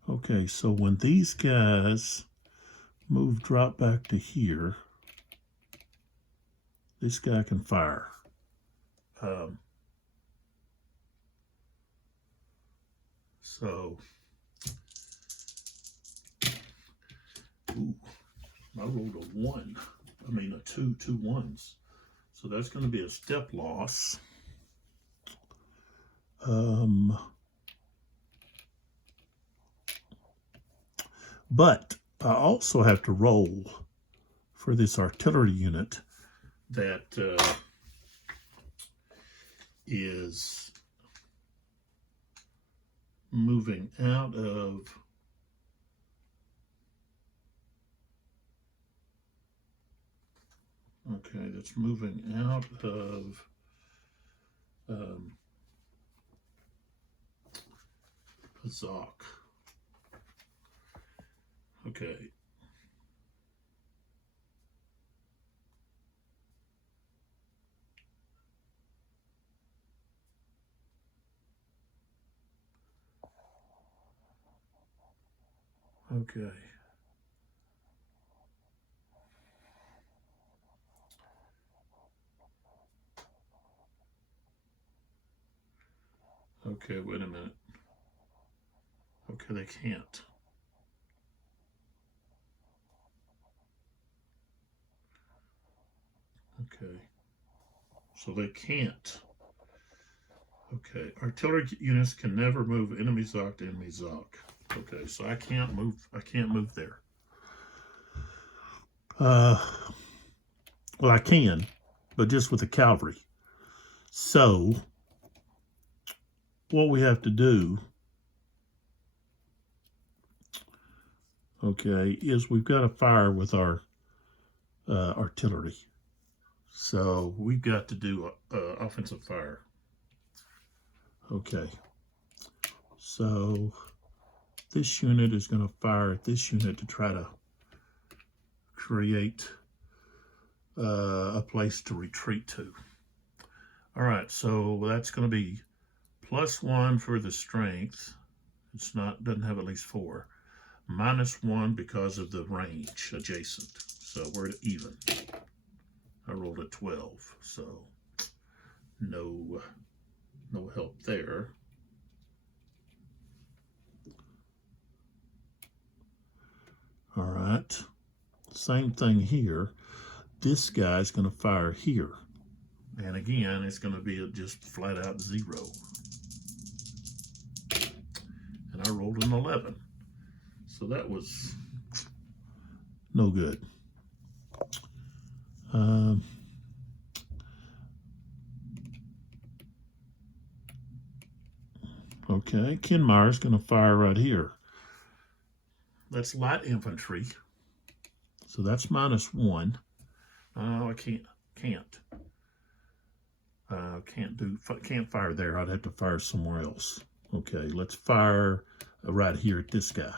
Okay, so when these guys drop back to here, this guy can fire. So, ooh, I rolled a 1. I mean a 2 1s. So that's going to be a step loss. But I also have to roll for this artillery unit that is moving out of that's moving out of Pazak. Okay. Okay. Okay, wait a minute. Okay, they can't. Okay. So they can't. Okay. Artillery units can never move enemy Zoc to enemy Zoc. Okay, so I can't move there. Well, I can, but just with the cavalry. So what we have to do, okay, is we've got to fire with our artillery. So we've got to do offensive fire. Okay. So this unit is going to fire at this unit to try to create a place to retreat to. All right, so that's going to be +1 for the strength. Doesn't have at least 4. -1 because of the range adjacent. So we're even. I rolled a 12, so no help there. All right, same thing here. This guy's going to fire here. And again, it's going to be just flat out 0. And I rolled an 11. So that was no good. Okay, Kenmire's going to fire right here. That's light infantry. So that's -1. Oh, I can't fire there. I'd have to fire somewhere else. Okay, let's fire right here at this guy.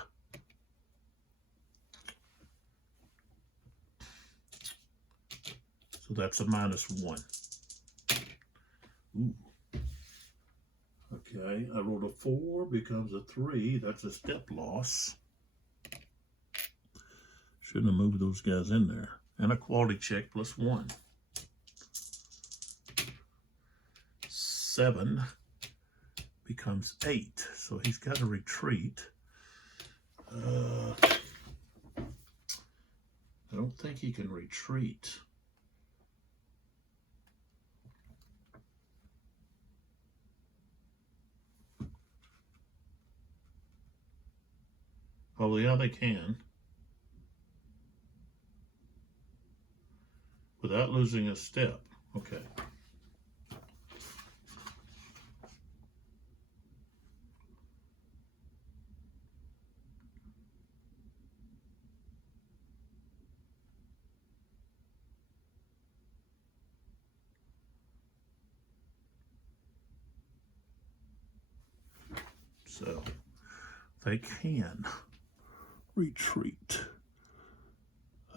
So that's a -1. Ooh. Okay, I rolled a 4, becomes a 3. That's a step loss. Shouldn't have moved those guys in there. And a quality check +1. 7 becomes 8. So he's got to retreat. I don't think he can retreat. Oh, yeah, they can. Without losing a step. Okay. So they can retreat.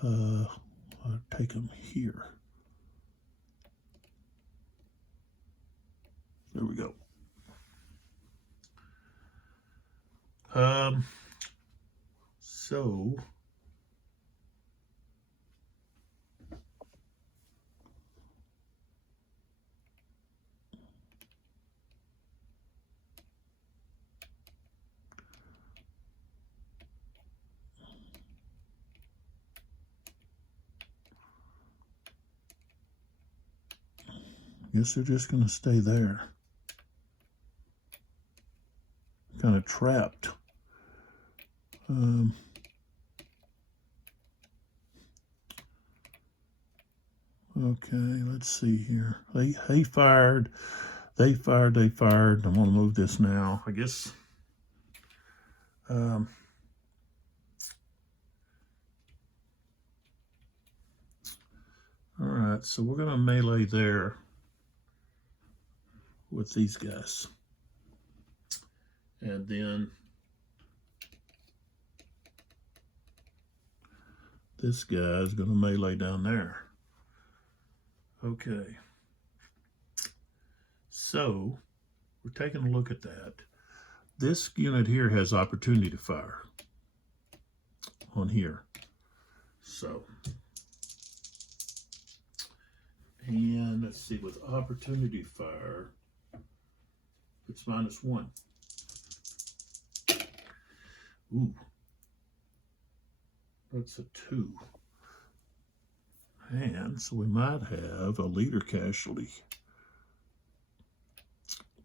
I'll take them here. There we go. So guess they're just going to stay there. Kind of trapped. Okay, let's see here. They fired. I'm going to move this now. I guess. All right, so we're going to melee there with these guys. And then this guy is going to melee down there. Okay. So we're taking a look at that. This unit here has opportunity to fire on here. So, and let's see, with opportunity fire, it's -1. Ooh, that's a 2. And so we might have a leader casualty.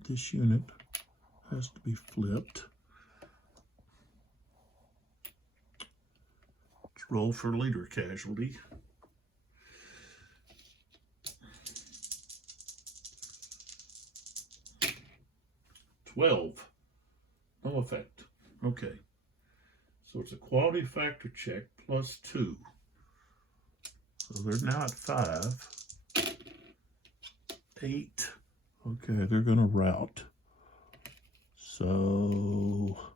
This unit has to be flipped. Let's roll for leader casualty. $12. No effect. Okay. So it's a quality factor check +2. So they're now at 5. 8. Okay, they're going to rout. So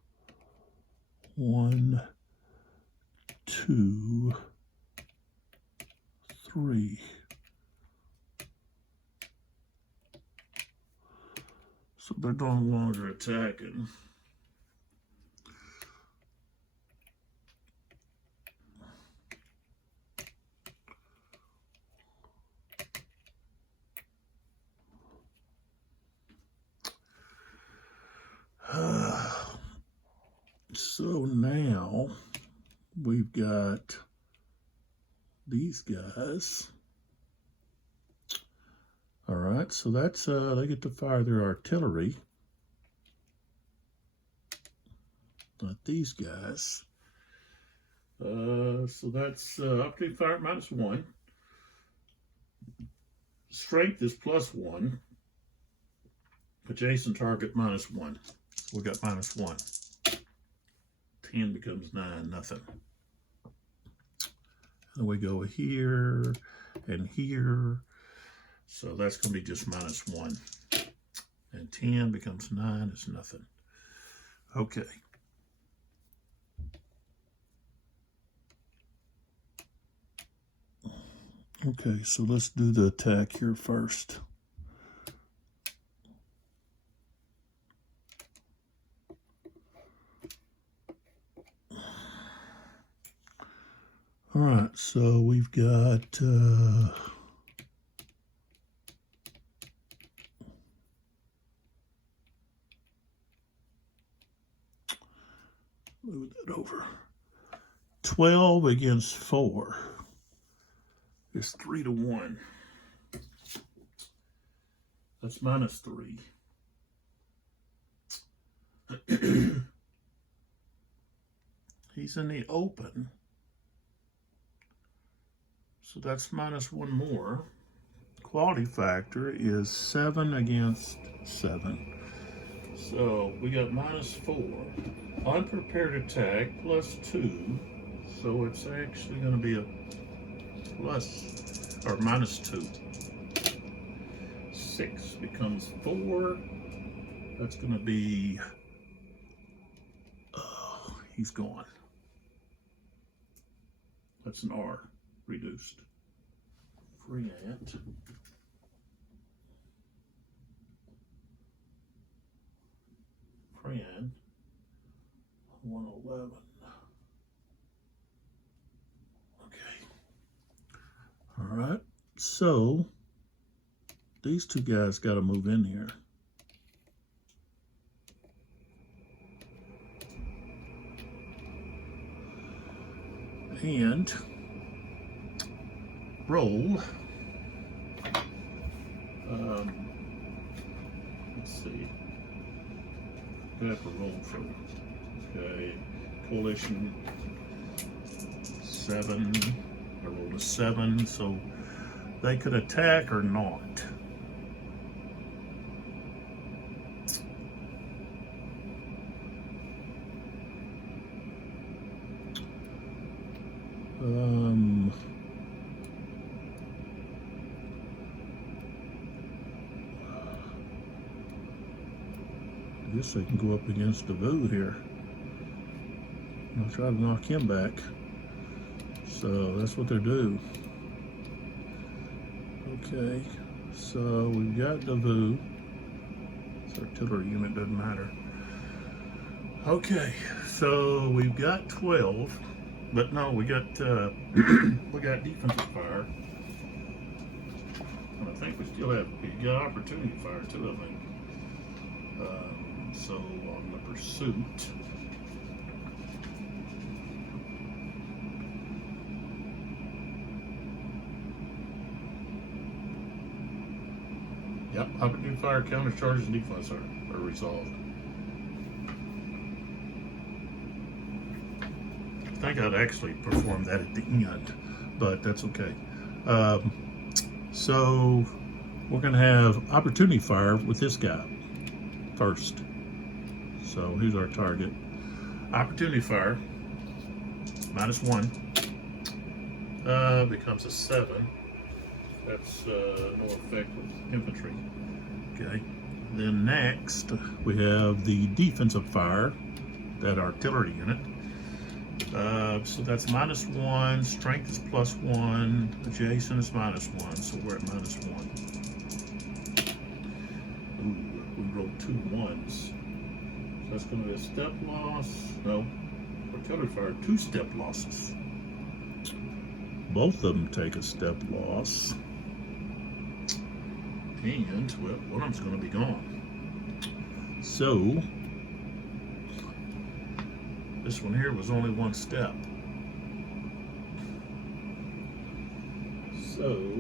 1, 2, 3. So they're no longer attacking. now we've got these guys. All right, so that's they get to fire their artillery. Not these guys. So that's opportunity fire -1. Strength is +1. Adjacent target -1. So we got -1. 10 becomes 9, nothing. And we go here and here. So that's going to be just -1. And 10 becomes 9, is nothing. Okay. Okay, so let's do the attack here first. All right, so we've got move that over. 12 against 4 is 3 to 1. That's -3. He's in the open. So that's -1 more. Quality factor is 7 against 7. So we got -4. Unprepared attack +2. So it's actually going to be a plus or -2. 6 becomes 4. That's going to be, he's gone. That's an R reduced. Free ant. Free ant. 111. Okay. All right. So these two guys got to move in here. And roll. Let's see. I have to roll for, okay, coalition 7. I rolled a 7, so they could attack or not. I guess they can go up against Davu here. I'll try to knock him back. So that's what they do. Okay, so we've got Davu. It's artillery unit, doesn't matter. Okay, so we've got 12, but no, we got we got defensive fire. And I think we still have opportunity fire too, I think. So on the pursuit, yep, opportunity fire, counter charges, and defense are resolved. I think I'd actually perform that at the end, but that's okay. So we're going to have opportunity fire with this guy first. So here's our target. Opportunity fire, -1, becomes a 7. That's no effect with infantry. Okay. Then next we have the defensive fire, that artillery unit. So that's -1. Strength is +1. Adjacent is -1. So we're at -1. Ooh, we rolled 2 1s. That's going to be a step loss. No, artillery fire, 2 step losses. Both of them take a step loss. And, well, one of them's going to be gone. So, This one here was only one step. So,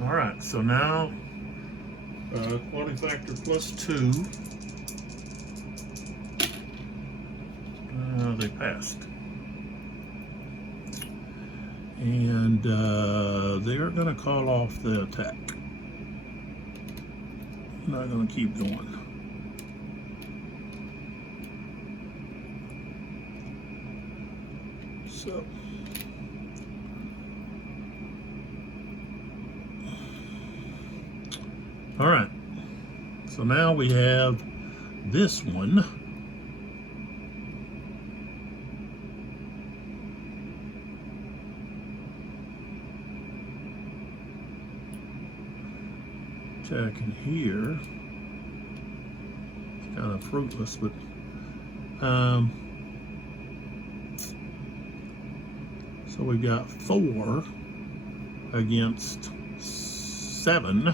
all right, so now quality factor +2, they passed. And they're going to call off the attack. Not going to keep going. So, all right. So now we have this one. Attacking here. It's kind of fruitless, but so we've got 4 against 7.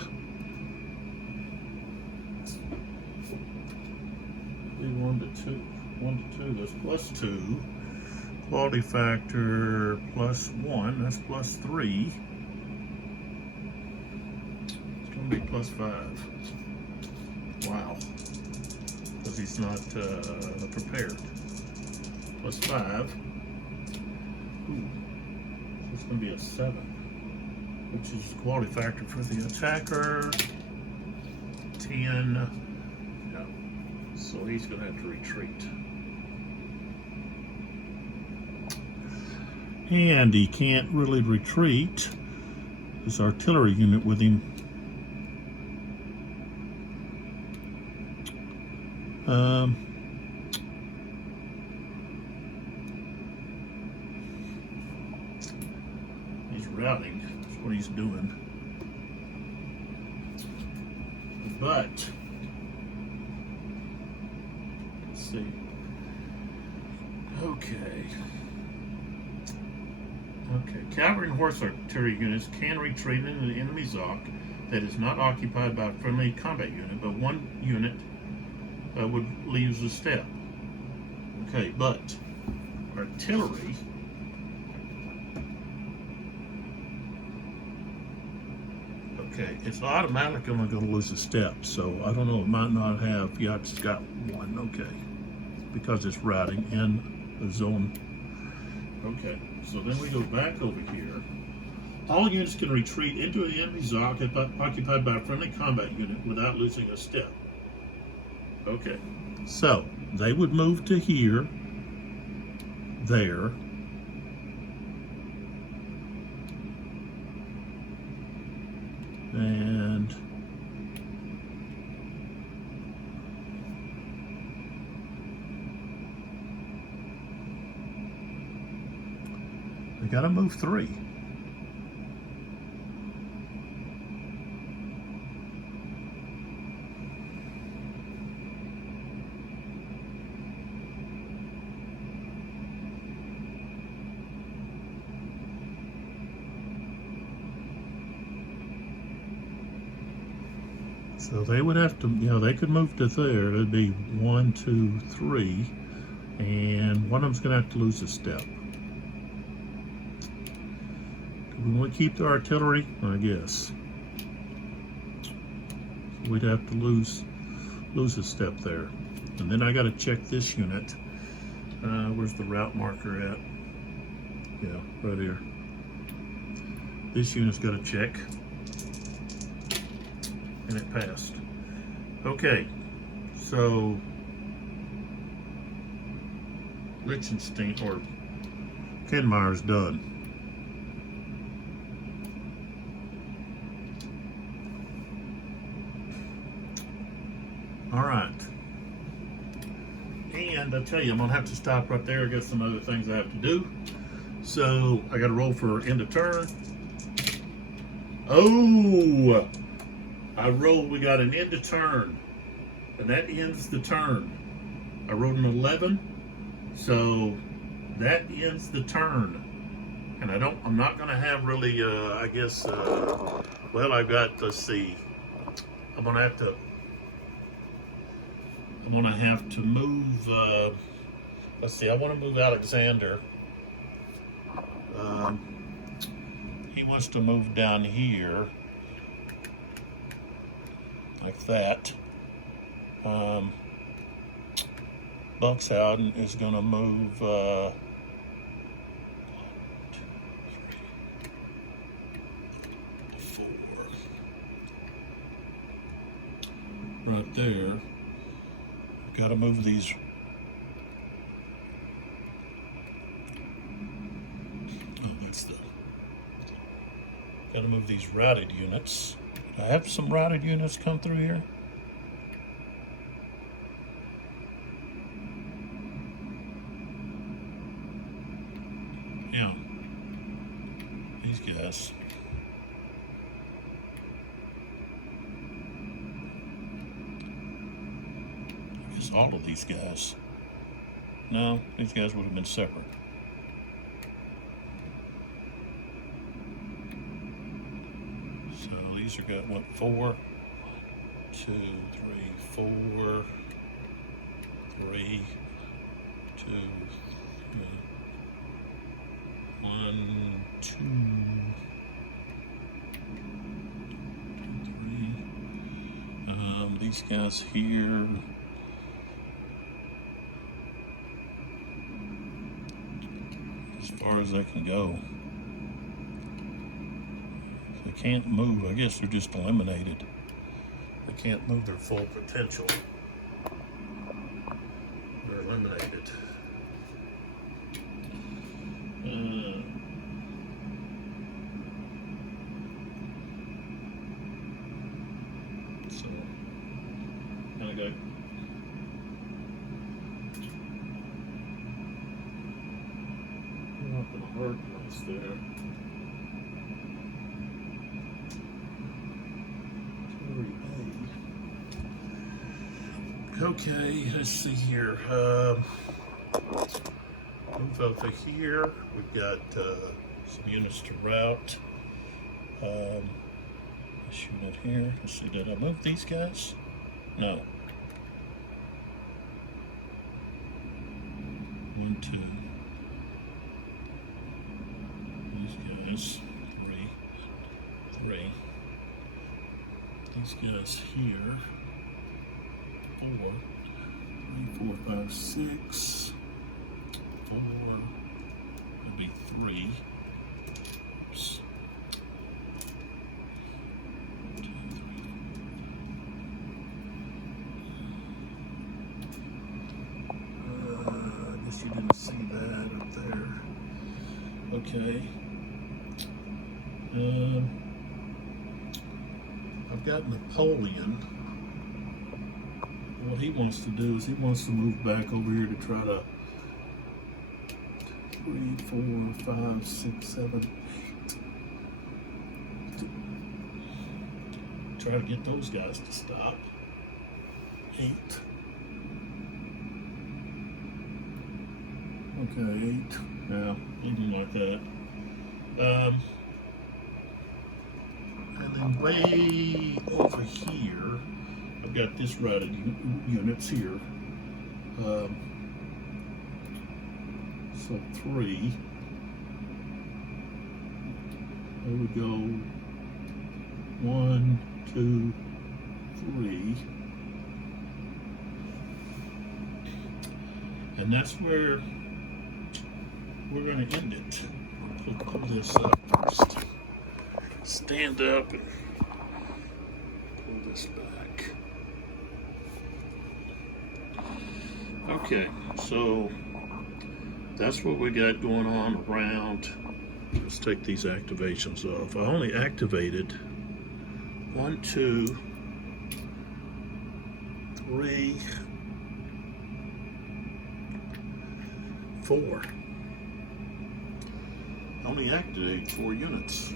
1 to 2. 1 to 2. That's +2. Quality factor +1. That's +3. It's going to be +5. Wow. Because he's not prepared. +5. Ooh. It's going to be a 7, which is the quality factor for the attacker. 10. No. So he's going to have to retreat. And he can't really retreat. His artillery unit with him. He's routing. That's what he's doing. But let's see. Okay. Cavalry and horse artillery units can retreat into the enemy ZOC that is not occupied by a friendly combat unit, but one unit would lose a step. Okay, but artillery it's automatically only going to lose a step, so I don't know, it might not have, yeah, it's got 1, okay, because it's routing in the zone. Okay, so then we go back over here. All units can retreat into the enemy ZOC occupied by a friendly combat unit without losing a step. Okay, so they would move to here, there, and they gotta move 3. So they would have to, they could move to there. It'd be 1, 2, 3, and one of them's going to have to lose a step. Do we want to keep the artillery? I guess. So we'd have to lose a step there, and then I got to check this unit. Where's the route marker at? Yeah, right here. This unit's got to check. And it passed. Okay, so Liechtenstein or Kenmire's done. All right, and I tell you, I'm gonna have to stop right there. I got some other things I have to do. So I got to roll for end of turn. Oh. I rolled, we got an end of turn, and that ends the turn. I rolled an 11, so that ends the turn. And I'm not gonna have really, I guess, well, I've got, let's see, I'm gonna have to move. Let's see. I want to move Alexander. He wants to move down here, like that. Buxhousen is going to move. 1, 2, 3, 4. Right there. Got to move these. Oh, that's the. Got to move these routed units. I have some routed units come through here. Yeah. These guys. I guess all of these guys. No, these guys would have been separate. These are got what, 4, 1, 2, 3, 4, 3, 2, 1, 2, 3. These guys here. As far as they can go. They can't move. I guess they're just eliminated. They can't move their full potential. They're eliminated. So, kind of got. Not gonna hurt us there. Okay, let's see here. Move over here. We've got some units to route. This unit here. Let's see, did I move these guys? No. 1, 2. These guys. 3. 3. These guys here. 4, 3, 4, 5, 6, 4, would be 3. Oops. 2, 3. I guess you didn't see that up there. Okay. I've got Napoleon. What he wants to do is he wants to move back over here to try to 3, 4, 5, 6, 7, 8. Try to get those guys to stop. 8. Okay, 8. Yeah, something like that. And then way over here, I've got this routed units here. So 3. There we go. 1, 2, 3. And that's where we're going to end it. Pull this up first. Stand up and pull this back. Okay, so that's what we got going on around. Let's take these activations off. I only activated 1, 2, 3, 4. I only activated 4 units.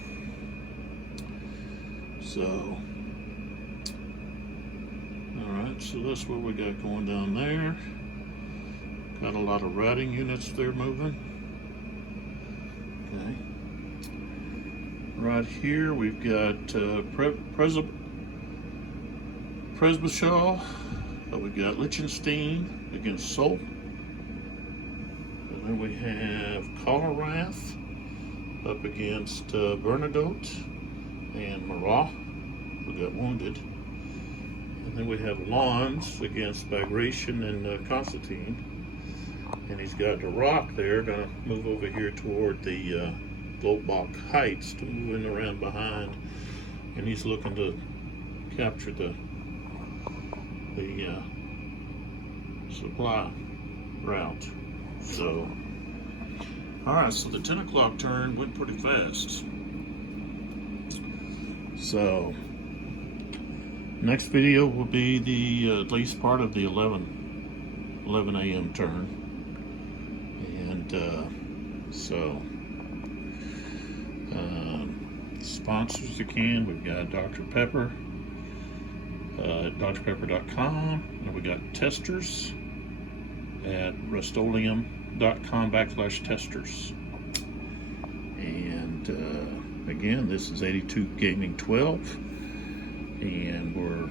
So, alright, so that's what we got going down there. Got a lot of routing units there moving. Okay. Right here we've got Presbyshall, we got Liechtenstein against Seoul. And then we have Colorrath up against Bernadotte and Marat, who got wounded. And then we have Lons against Bagration and Constantine. And he's got the rock there, gonna move over here toward the Globach Heights to move in around behind. And he's looking to capture the supply route. So, all right, so the 10 o'clock turn went pretty fast. So, next video will be the at least part of the 11 a.m. turn. And sponsors again, we've got Dr. Pepper, drpepper.com, and we got testers at rustolium.com/testers. And again, this is 82 Gaming 12, and we're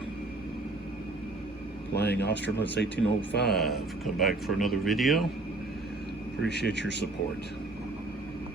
playing Austerlitz 1805. Come back for another video. Appreciate your support.